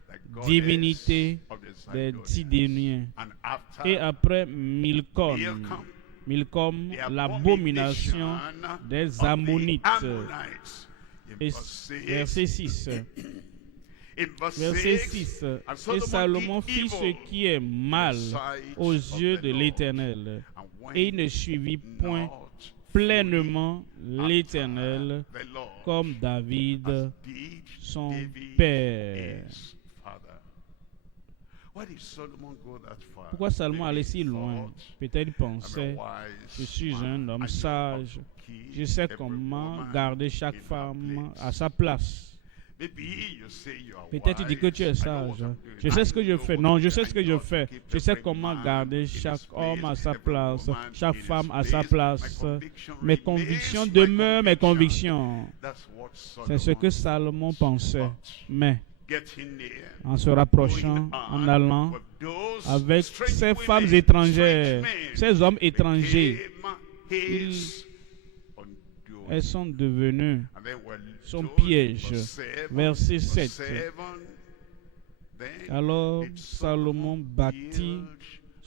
the goddess divinité of the des Sidonians. Sidoniens, And after et après Milcom, Milcom, the l'abomination des of the Ammonites. Ammonites. In Et verse 6, verset 6. in verse Verset 6, 6. and Et Salomon did fit evil ce qui est mal in the sight aux of yeux the de Lord, l'Éternel, and went et il ne suivit point not pleinement fully l'Éternel after the Lord, comme David, as did son David père. his father. Why did Solomon go that far? Pourquoi Salomon Maybe allait he si loin? thought, Peut-être il I'm a pensait, wise je suis man. un homme I know how sage, to keep je sais every comment woman garder chaque in her femme place. à sa place. Maybe you say you are Peut-être tu dis que tu es wise. I know what sage. I'm doing. Je sais ce que I je know fais. what Non, I'm je doing. sais ce que I je know fais. how to keep Je sais every comment man garder in his chaque homme à place, sa every place, woman chaque in his femme à sa place. place. My conviction Mes remains convictions my demeurent mes conviction. convictions. That's what C'est ce que Solomon Salomon pensait. Mais getting near, en se rapprochant, going en on allant with those avec strange ces women, femmes étrangères, strange men, ces hommes étrangers, became his undoing. elles sont devenues And then we're son told, piège. verse 7, Verset verse 7. 7, then Alors did Salomon Solomon bâtit build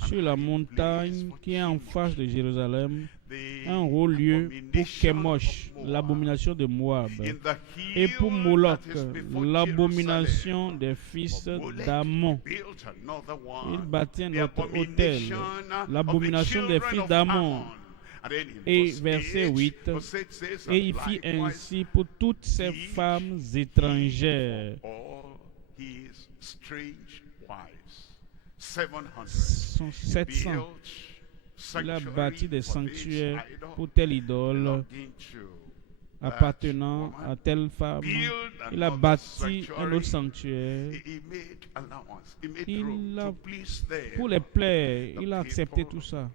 sur an la high montagne place qui est en for face de Jérusalem the un haut lieu pour abomination Chemosh, of Moab. l'abomination de Moab, In the et hill pour Moloch, that is before l'abomination Jerusalem. des fils For Molech d'Ammon. built another one, Il bâtit un the autre autel, abomination l'abomination of the des children fils of d'Ammon. Ammon. And then in Et verse verset 8, verse 8 says, et il fit likewise, ainsi pour toutes ces femmes étrangères. all his strange wives, 700. Sont 700. Built Il a sanctuary bâti des for this sanctuaires idol, pour telle idole belonging to that appartenant woman. à telle femme. Build Il a another bâti un sanctuary. autre sanctuaire. He made allowance. He made Il room a- to please them. Pour les plaire, il a accepté tout ça.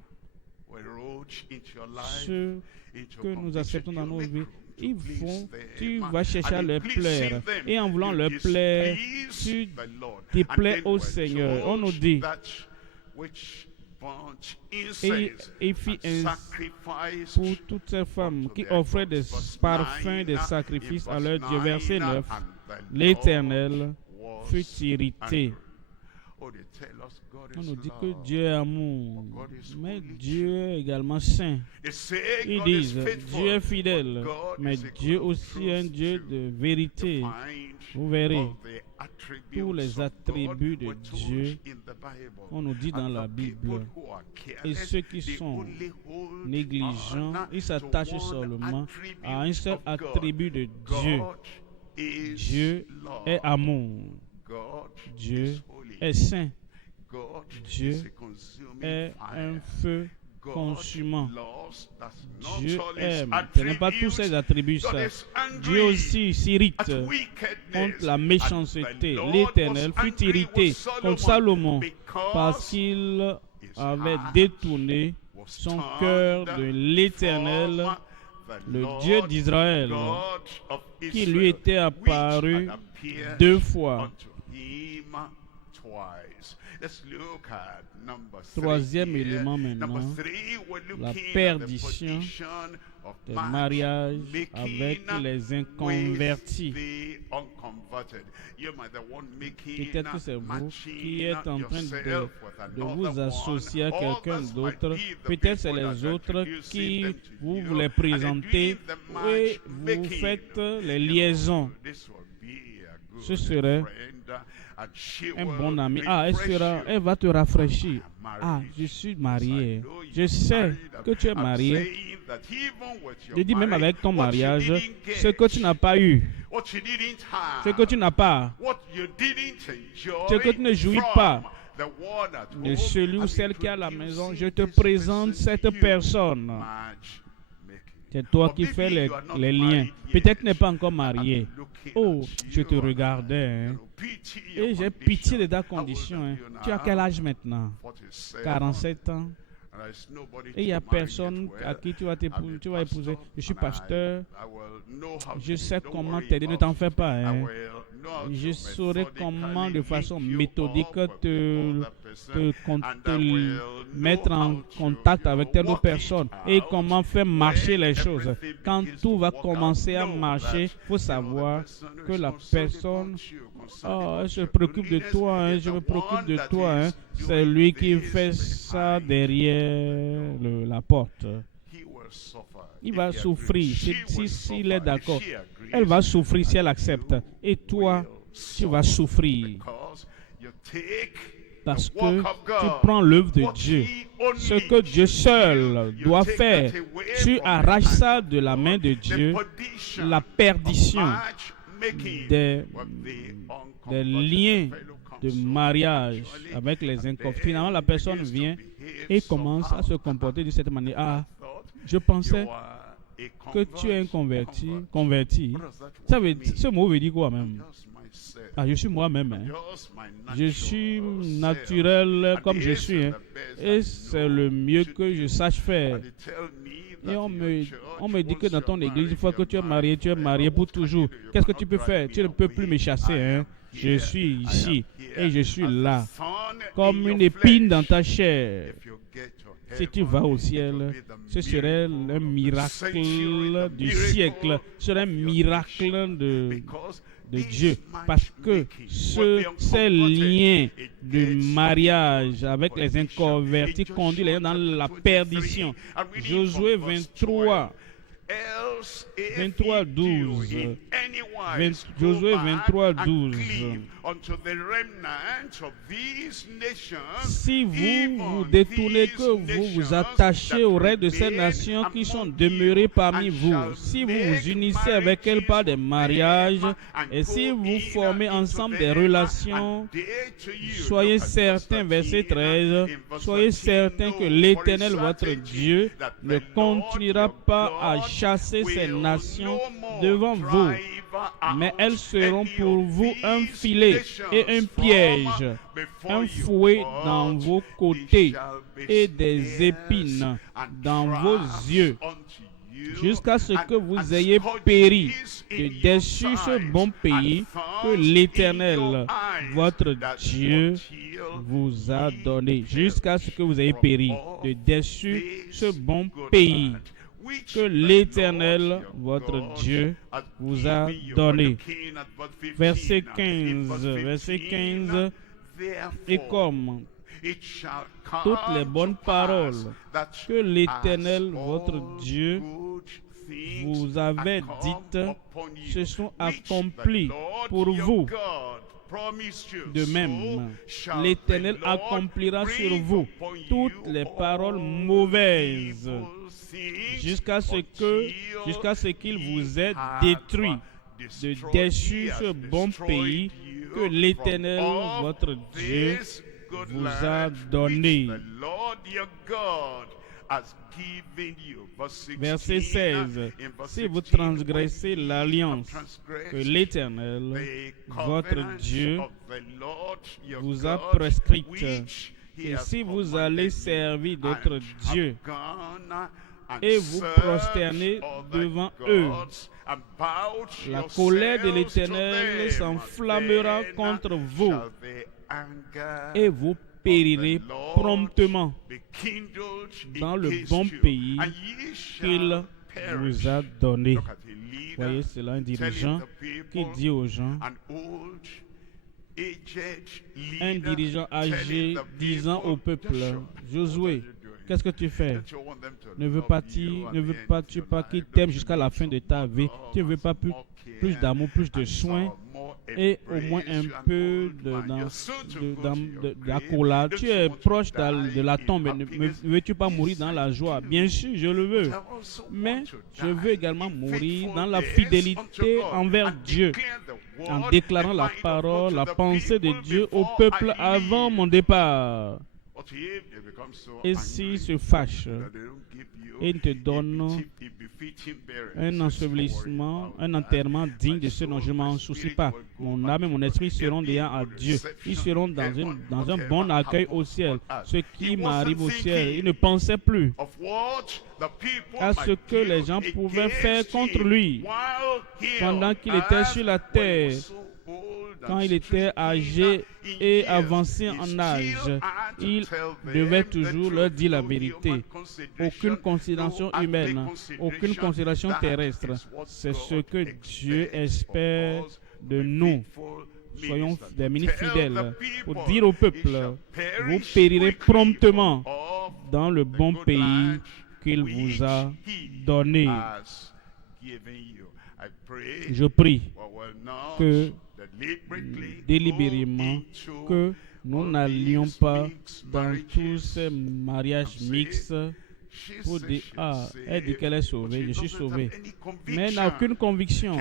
We wrote into your life, Ceux into que nous conviction, acceptons dans you nos make vies, room to ils please vont, them. tu vas chercher à And in leur pleasing plaire. them, Et en voulant you leur plaire, displease tu the Lord. déplais And then au we're Seigneur. On nous told dit, that which Et il fit ainsi pour toutes ces femmes qui offraient des parfums, des sacrifices à leur Dieu. Verset 9. L'Éternel fut irrité. On nous dit que Dieu est amour, mais Dieu est également saint. Ils disent, Dieu est fidèle, mais Dieu aussi est un Dieu de vérité. Vous verrez, tous les attributs de Dieu, on nous dit dans la Bible. Et ceux qui sont négligents, ils s'attachent seulement à un seul attribut de Dieu. Dieu est amour. Dieu est saint. Dieu est un feu consumant. Dieu aime. Ce n'est pas tous ces attributs ça. Dieu aussi s'irrite contre la méchanceté. L'Éternel fut irrité contre Salomon parce qu'il avait détourné son cœur de l'Éternel, le Dieu d'Israël, qui lui était apparu 2 fois. Troisième élément maintenant, la perdition des mariages avec les inconvertis. Peut-être que c'est vous qui êtes en train de vous associer à quelqu'un d'autre. Peut-être c'est les autres qui vous les présentez et vous faites les liaisons. Ce serait un bon ami. Ah, elle va te rafraîchir. Ah, je suis marié. Je sais que tu es marié. Je dis même avec ton mariage, ce que tu n'as pas eu, ce que tu n'as pas, ce que tu ne jouis pas de celui ou celle qui est à la maison, je te présente cette personne. C'est toi qui fais les liens. Peut-être tu n'es pas encore marié. Oh, je te regardais. Hein. Et j'ai pitié de ta condition. Hein. Tu as quel âge maintenant? 47 ans. Et il n'y a personne à qui tu vas épouser. Je suis pasteur. Je sais comment t'aider. Ne t'en fais pas. Hein. Je saurai comment, de façon méthodique, te mettre en contact avec telle autre personne et comment faire marcher les choses. Quand tout va commencer à marcher, il faut savoir que la personne elle se préoccupe de toi, hein, je me préoccupe de toi. Hein. C'est lui qui fait ça derrière la porte. Il va souffrir s'il est d'accord. Elle va souffrir si elle accepte. Et toi, tu vas souffrir. Parce que tu prends l'œuvre de Dieu. Ce que Dieu seul doit faire, tu arraches ça de la main de Dieu, la perdition des liens de mariage avec les inconvertis. Finalement, la personne vient et commence à se comporter de cette manière. Ah, je pensais que tu es un converti. Ce mot veut dire quoi même? Ah, je suis moi-même. Hein. Je suis naturel comme je suis. Hein. Et c'est le mieux que je sache faire. Et on me dit que dans ton église, une fois que tu es marié pour toujours. Qu'est-ce que tu peux faire? Tu ne peux plus me chasser. Hein? Je suis ici et je suis là. Comme une épine dans ta chair. Si tu vas au ciel, ce serait un miracle du siècle. Ce serait un miracle de Dieu. Parce que ces liens de mariage avec les inconvertis conduisent les gens dans la perdition. Josué 23, 12. Josué 23, 12. Si vous vous détournez, que vous vous attachez au reste de ces nations qui sont demeurées parmi vous, si vous vous unissez avec elles par des mariages, et si vous formez ensemble des relations, soyez certains, verset 13, soyez certains que l'Éternel, votre Dieu, ne continuera pas à chasser ces nations devant vous, mais elles seront pour vous un filet et un piège, un fouet dans vos côtés et des épines dans vos yeux. jusqu'à ce que vous ayez péri de déchu ce bon pays que l'Éternel, votre Dieu, vous a donné. Jusqu'à ce que vous ayez péri de déchu ce bon pays que l'Éternel, votre Dieu, vous a donné. Verset 15. Et comme toutes les bonnes paroles que l'Éternel, votre Dieu, vous avait dites, se sont accomplies pour vous. De même, l'Éternel accomplira sur vous toutes les paroles mauvaises jusqu'à ce qu'il vous ait détruit de déchu ce bon pays que l'Éternel, votre Dieu, vous a donné. Verset 16. Si vous transgressez l'alliance que l'Éternel, votre Dieu, vous a prescrite, et si vous allez servir d'autres dieux et vous prosterner devant eux, la colère de l'Éternel s'enflammera contre vous et vous périrez promptement dans le bon pays qu'il vous a donné. Voyez, c'est là un dirigeant qui dit aux gens, un dirigeant âgé disant au peuple, Josué, qu'est-ce que tu fais? Ne veux-tu pas qu'il t'aime jusqu'à la fin de ta vie? Tu ne veux pas plus d'amour, plus de soins et au moins un peu d'accolade. Tu es proche de la tombe. Ne veux-tu pas mourir dans la joie? Bien sûr, je le veux. Mais je veux également mourir dans la fidélité envers Dieu, en déclarant la parole, la pensée de Dieu au peuple avant mon départ. Et s'il se fâche et te donne un ensevelissement, un enterrement digne de ce dont je ne m'en soucie pas, mon âme et mon esprit seront liés à Dieu. Ils seront dans un bon accueil au ciel. Ce qui m'arrive au ciel, il ne pensait plus à ce que les gens pouvaient faire contre lui pendant qu'il était sur la terre. Quand il était âgé et avancé en âge, il devait toujours leur dire la vérité. Aucune considération humaine, aucune considération terrestre. C'est ce que Dieu espère de nous. Soyons des ministres fidèles pour dire au peuple, vous périrez promptement dans le bon pays qu'il vous a donné. Je prie que délibérément que nous n'allions pas dans tous ces mariages mixtes pour dire, ah, elle dit qu'elle est sauvée, je suis sauvé. Mais elle n'a aucune conviction.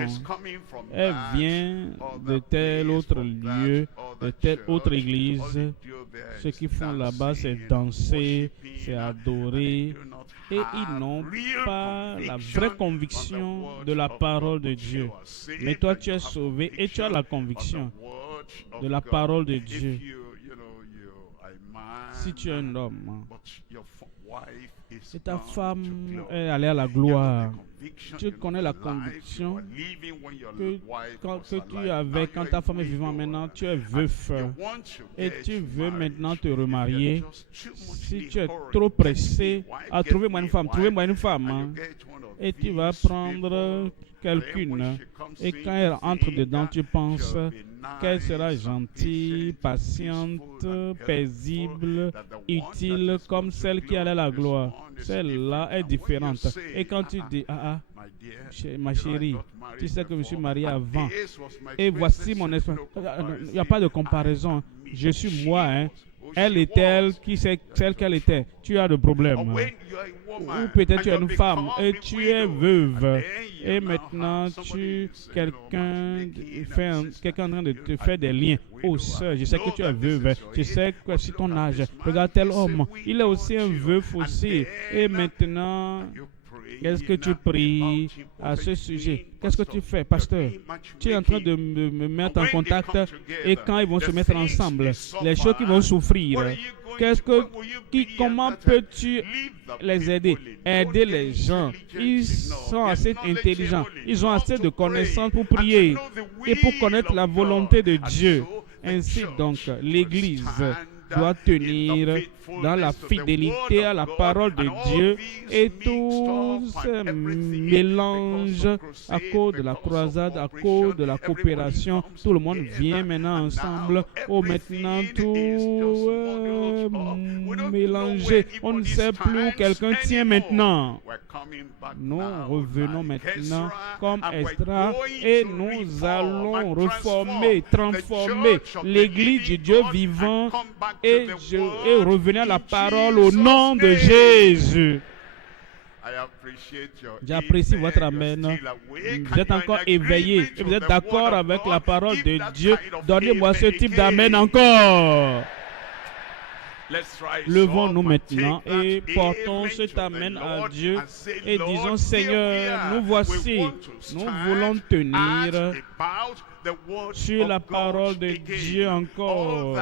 Elle vient de tel autre lieu, de telle autre église. Ce qu'ils font là-bas, c'est danser, c'est adorer. Et ils n'ont pas la vraie conviction de la parole de Dieu. Mais toi, tu es sauvé et tu as la conviction de la parole de Dieu. Si tu es un homme et ta femme est allée à la gloire, tu connais la conviction que tu avais quand ta femme est vivante. Maintenant, tu es veuf et tu veux maintenant te remarier. Si tu es trop pressé à trouver-moi une femme, et tu vas prendre quelqu'une, et quand elle entre dedans, tu penses qu'elle sera gentille, patiente, paisible, utile, comme celle qui allait à la gloire. Celle-là est différente. Et quand tu dis, ma chérie, tu sais que je me suis marié avant, et voici mon esprit. Il n'y a pas de comparaison. Je suis moi, hein. Elle est celle qu'elle était. Tu as de problèmes. Ou peut-être tu es une femme et tu es veuve. Et maintenant, quelqu'un est en train de te faire des liens. Oh, sœur, je sais que tu es veuve. Je sais que c'est ton âge. Regarde tel homme. Il est aussi un veuf aussi. Et maintenant, Qu'est-ce que tu pries à ce sujet? Qu'est-ce que tu fais, pasteur? Tu es en train de me mettre en contact, et quand ils vont se mettre ensemble, les choses qui vont souffrir, comment peux-tu les aider? Aider les gens. Ils sont assez intelligents. Ils ont assez de connaissances pour prier et pour connaître la volonté de Dieu. Ainsi donc, l'Église doit tenir dans la fidélité à la parole de Dieu, et tout se mélange à cause de la croisade, à cause de la coopération. Tout le monde vient maintenant ensemble. Oh, maintenant tout mélangé. On ne sait plus où quelqu'un tient maintenant. Nous revenons maintenant comme Esdras et nous allons reformer, transformer l'Église du Dieu vivant et revenir à la parole au nom de Jésus. J'apprécie votre amen. Vous êtes encore éveillé et vous êtes d'accord avec la parole de Dieu. Donnez-moi ce type d'amen encore. Levons-nous maintenant et portons cet amen à Dieu et disons: Seigneur, nous voici, nous voulons tenir sur la parole de Dieu encore.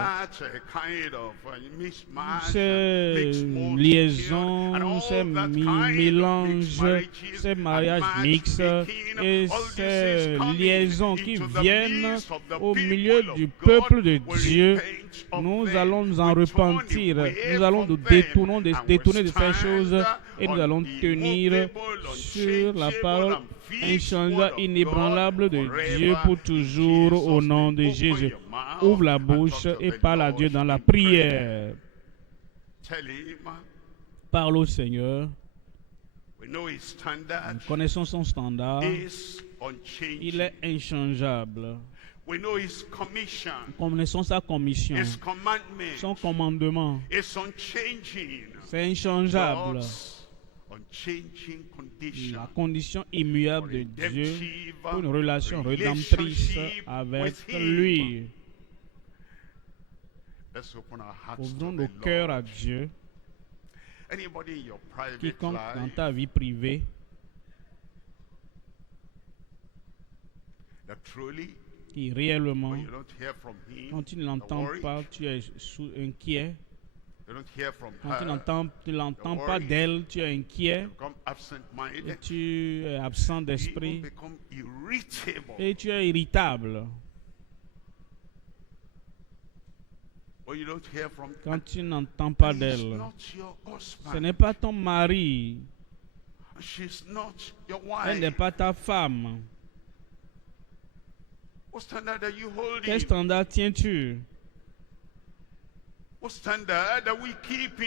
Ces liaisons, ces mélanges, ces mariages mixtes et ces liaisons qui viennent au milieu du peuple de Dieu, nous allons nous en repentir. Nous allons nous détourner de ces choses et nous allons tenir sur la parole inchangeable, inébranlable de Dieu pour toujours au nom de Jésus. Ouvre la bouche et parle à Dieu dans la prière. Parle au Seigneur. Nous connaissons son standard. Il est inchangeable. Nous connaissons sa commission, son commandement. C'est inchangeable. La condition immuable de Dieu pour une relation rédemptrice avec lui. Ouvrons nos cœurs à Dieu. Quiconque dans ta vie privée qui réellement, quand tu ne l'entends pas, tu es inquiet. Quand tu ne l'entends pas d'elle, tu es inquiet et tu es absent d'esprit et tu es irritable. Quand tu n'entends pas d'elle, ce n'est pas ton mari, elle n'est pas ta femme. Quel standard tiens-tu?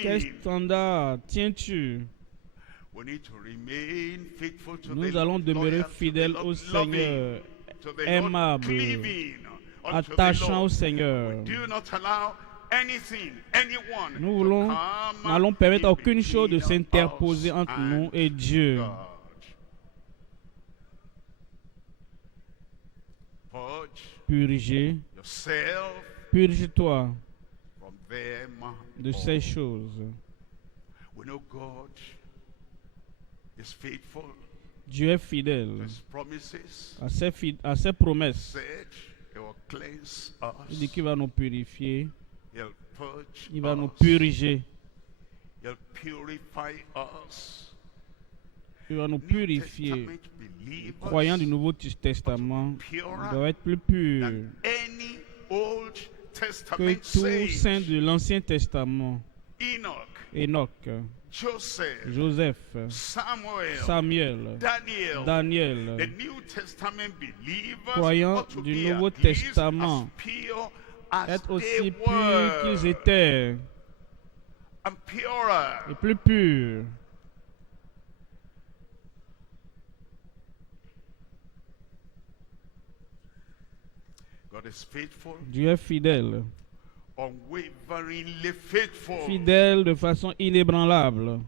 Quel standard tiens-tu? Nous allons demeurer fidèles au Seigneur, aimables, attachants au Seigneur. Nous n'allons permettre à aucune chose de s'interposer entre nous et Dieu. Purge-toi de ces choses. Dieu est fidèle à ses promesses. Il dit qu'il va nous purifier. Il va nous purger. Il va nous purifier. Les croyants du Nouveau Testament doivent être plus purs que tous saints de l'Ancien Testament. Enoch, Joseph, Samuel, Daniel, croyants du Nouveau Testament, être aussi purs qu'ils étaient, et plus purs. Dieu est fidèle. Fidèle de façon inébranlable.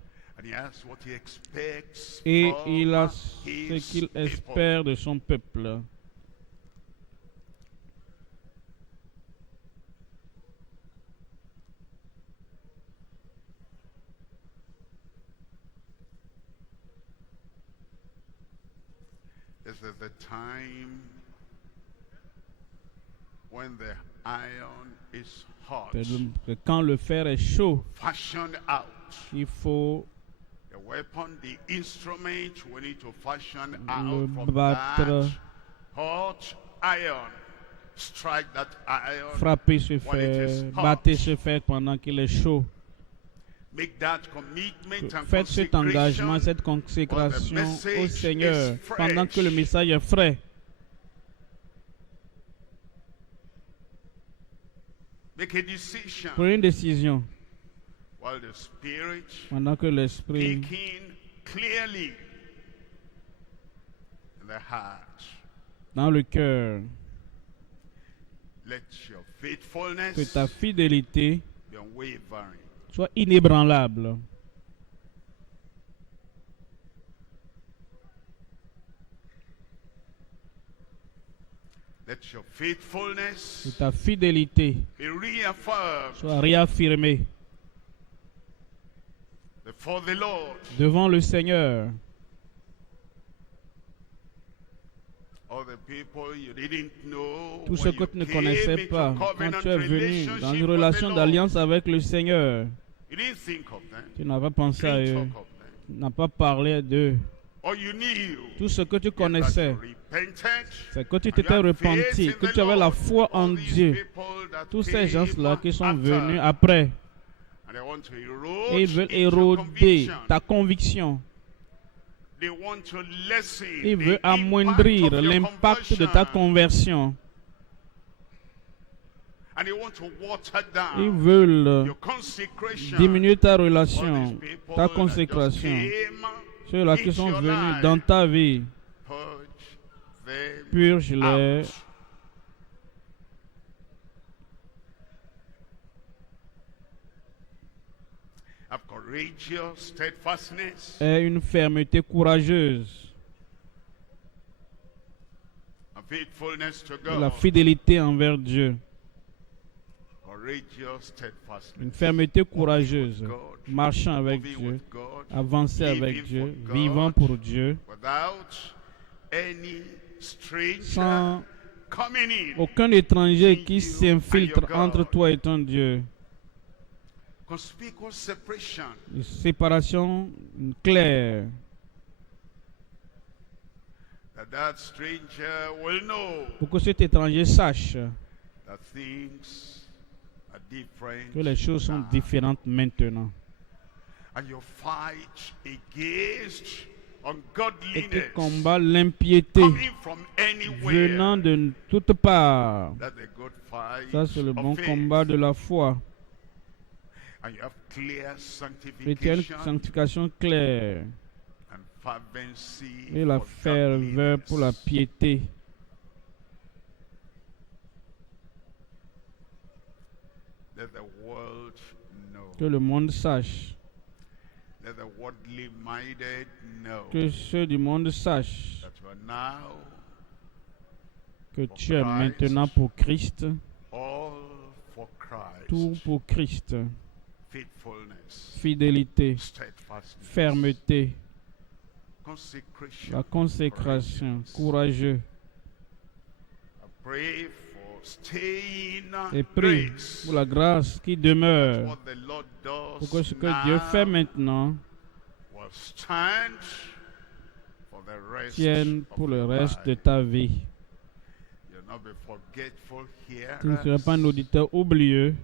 Et il a ce qu'il espère de son peuple. This is the time when the iron is hot. Quand le fer est chaud, Fashioned out. il faut The weapon, the instrument, we need to fashion le out from battre, that hot iron. Strike that iron. frapper ce while it is fer, hot. battre ce fer pendant qu'il est chaud. Make that commitment and Faites cet engagement, consecration cette consécration while the message au Seigneur is fresh. pendant que le message est frais. Make a decision Prenez une décision while the Spirit pendant que l'Esprit speaking clearly in the heart. dans le cœur, Let your que faithfulness ta fidélité be unwavering. soit inébranlable. Let your Que faithfulness ta fidélité be reaffirmed soit réaffirmée before the Lord. devant le Seigneur. All the people you didn't know Tout ce when que you tu ne came connaissais into pas covenant quand tu es venu relationship dans une with the relation Lord. d'alliance avec le Seigneur. You didn't think of them. Tu n'as pas pensé à You eux, didn't talk of them. tu n'as pas parlé d'eux. All you knew Tout ce que tu is that connaissais, you repented, c'est que tu and you t'étais had repenti, faith que in the tu avais la Lord. foi en All these Dieu. people that Tous ces came gens-là qui sont after, venus après, and they want to et erode ils veulent into your éroder conviction. ta conviction. They want to lessen Ils the veulent impact amoindrir of your l'impact de ta conversion. conversion. And they want to water down Ils veulent your consecration. diminuer ta All these relation, people ta that just consécration. came Ceux-là qui into sont your venus life, dans ta vie, purge them purge-les. out. Have courageous steadfastness Aie une fermeté courageuse, and faithfulness to de la God. fidélité envers Dieu. Courageous steadfastness. Une fermeté courageuse, God, marchant avec moving Dieu, with God, avancer avec living Dieu, for God, vivant pour Dieu, without any stranger sans coming in. aucun étranger between qui you s'infiltre and your entre God. toi et ton Dieu. Conspicuous separation. Une séparation claire, That stranger will know pour que cet étranger sache that things are different. que les choses sont now. différentes maintenant. And you fight against Et ungodliness qui combat l'impiété coming from anywhere. venant de toutes parts. That's a good fight Ça, c'est le of bon faith. combat de la foi. And you have clear Et tu as une sanctification sanctification claire and fervency et la for ferveur pour la godliness. piété. Let the world Que know. le monde sache. Let the worldly minded know Que ceux du monde sachent that you are now que tu es maintenant pour Christ, all for Christ. tout pour Christ. Faithfulness, Fidélité, steadfastness, fermeté, consecration. la consécration, courageux. I pray for staying Et prie grace. pour la grâce qui That's demeure. what the Lord does Pour que ce que now Dieu fait maintenant will stand for the rest tienne of pour le your reste de life. ta vie. You'll not be forgetful Tu ne seras pas un hearers. auditeur oublieux.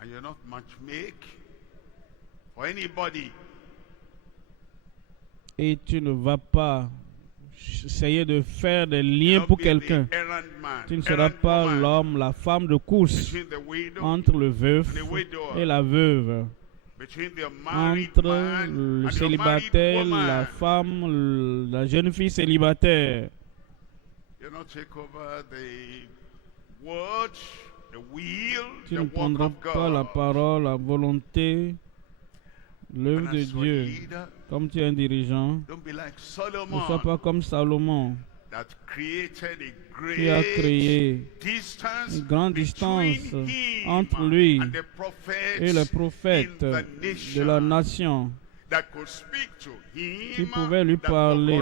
And you're not much make for anybody. Et tu ne vas pas essayer de faire des liens You'll not pour be quelqu'un. the errand man, Tu ne seras errand pas woman l'homme, la femme de course between the widow, entre le veuf and the widower, et la veuve, between the married entre man le and the married célibataire, woman. la femme, la jeune fille célibataire. You not take over the word, the will, Tu the ne work prendras of pas la God. parole, la volonté, l'œuvre And de as for Dieu. leader, Comme tu es un dirigeant, don't be like ne sois Solomon pas comme Salomon, qui a créé une grande distance entre lui et les prophètes de la nation, qui pouvait lui parler,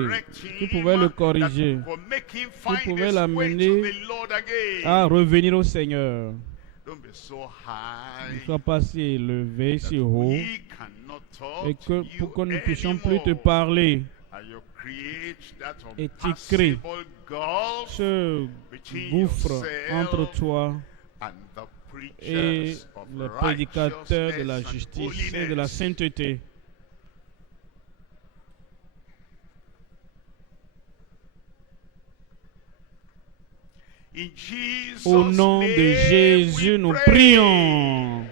qui pouvait le corriger, qui pouvait l'amener à revenir au Seigneur. Ne sois pas si élevé, si haut, et que pour que nous ne puissions plus te parler, et tu crées ce gouffre entre toi et les prédicateurs de la justice et de la sainteté. Au nom de Jésus, nous prions.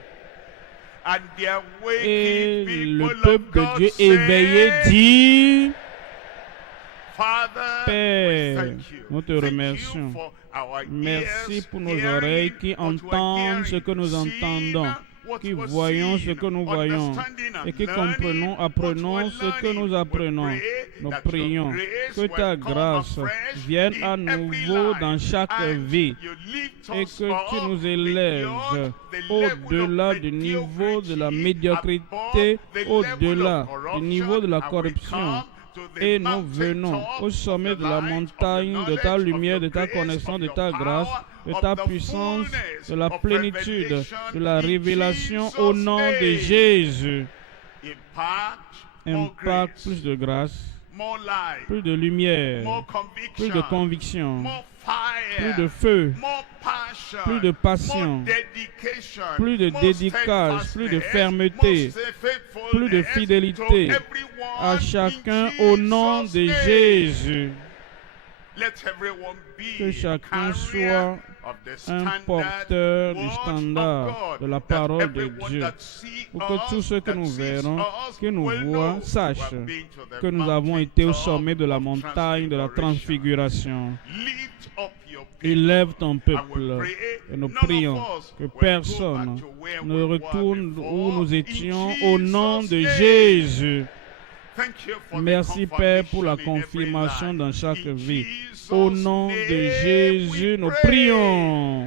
Et le peuple de Dieu éveillé dit: Père, nous te remercions. Merci pour nos oreilles qui entendent ce que nous entendons, qui voyons ce que nous voyons et qui apprenons ce que nous apprenons. Nous prions que ta grâce vienne à nouveau dans chaque vie et que tu nous élèves au-delà du niveau de la médiocrité, au-delà du niveau de la corruption. Et nous venons au sommet de la montagne de ta lumière, de ta connaissance, de ta grâce, de ta puissance, de la plénitude, de la révélation au nom de Jésus. Impacte plus de grâce, plus de lumière, plus de conviction, plus de feu, plus de passion, plus de dédicace, plus de fermeté, plus de fidélité à chacun au nom de Jésus. Que chacun soit un porteur du standard de la parole de Dieu, pour que tous ceux que nous verrons, que nous voient, sachent que nous avons été au sommet de la montagne de la transfiguration. Élève ton peuple et nous prions que personne ne retourne où nous étions au nom de Jésus. Merci Père pour la confirmation dans chaque vie. Au nom de Jésus, nous prions.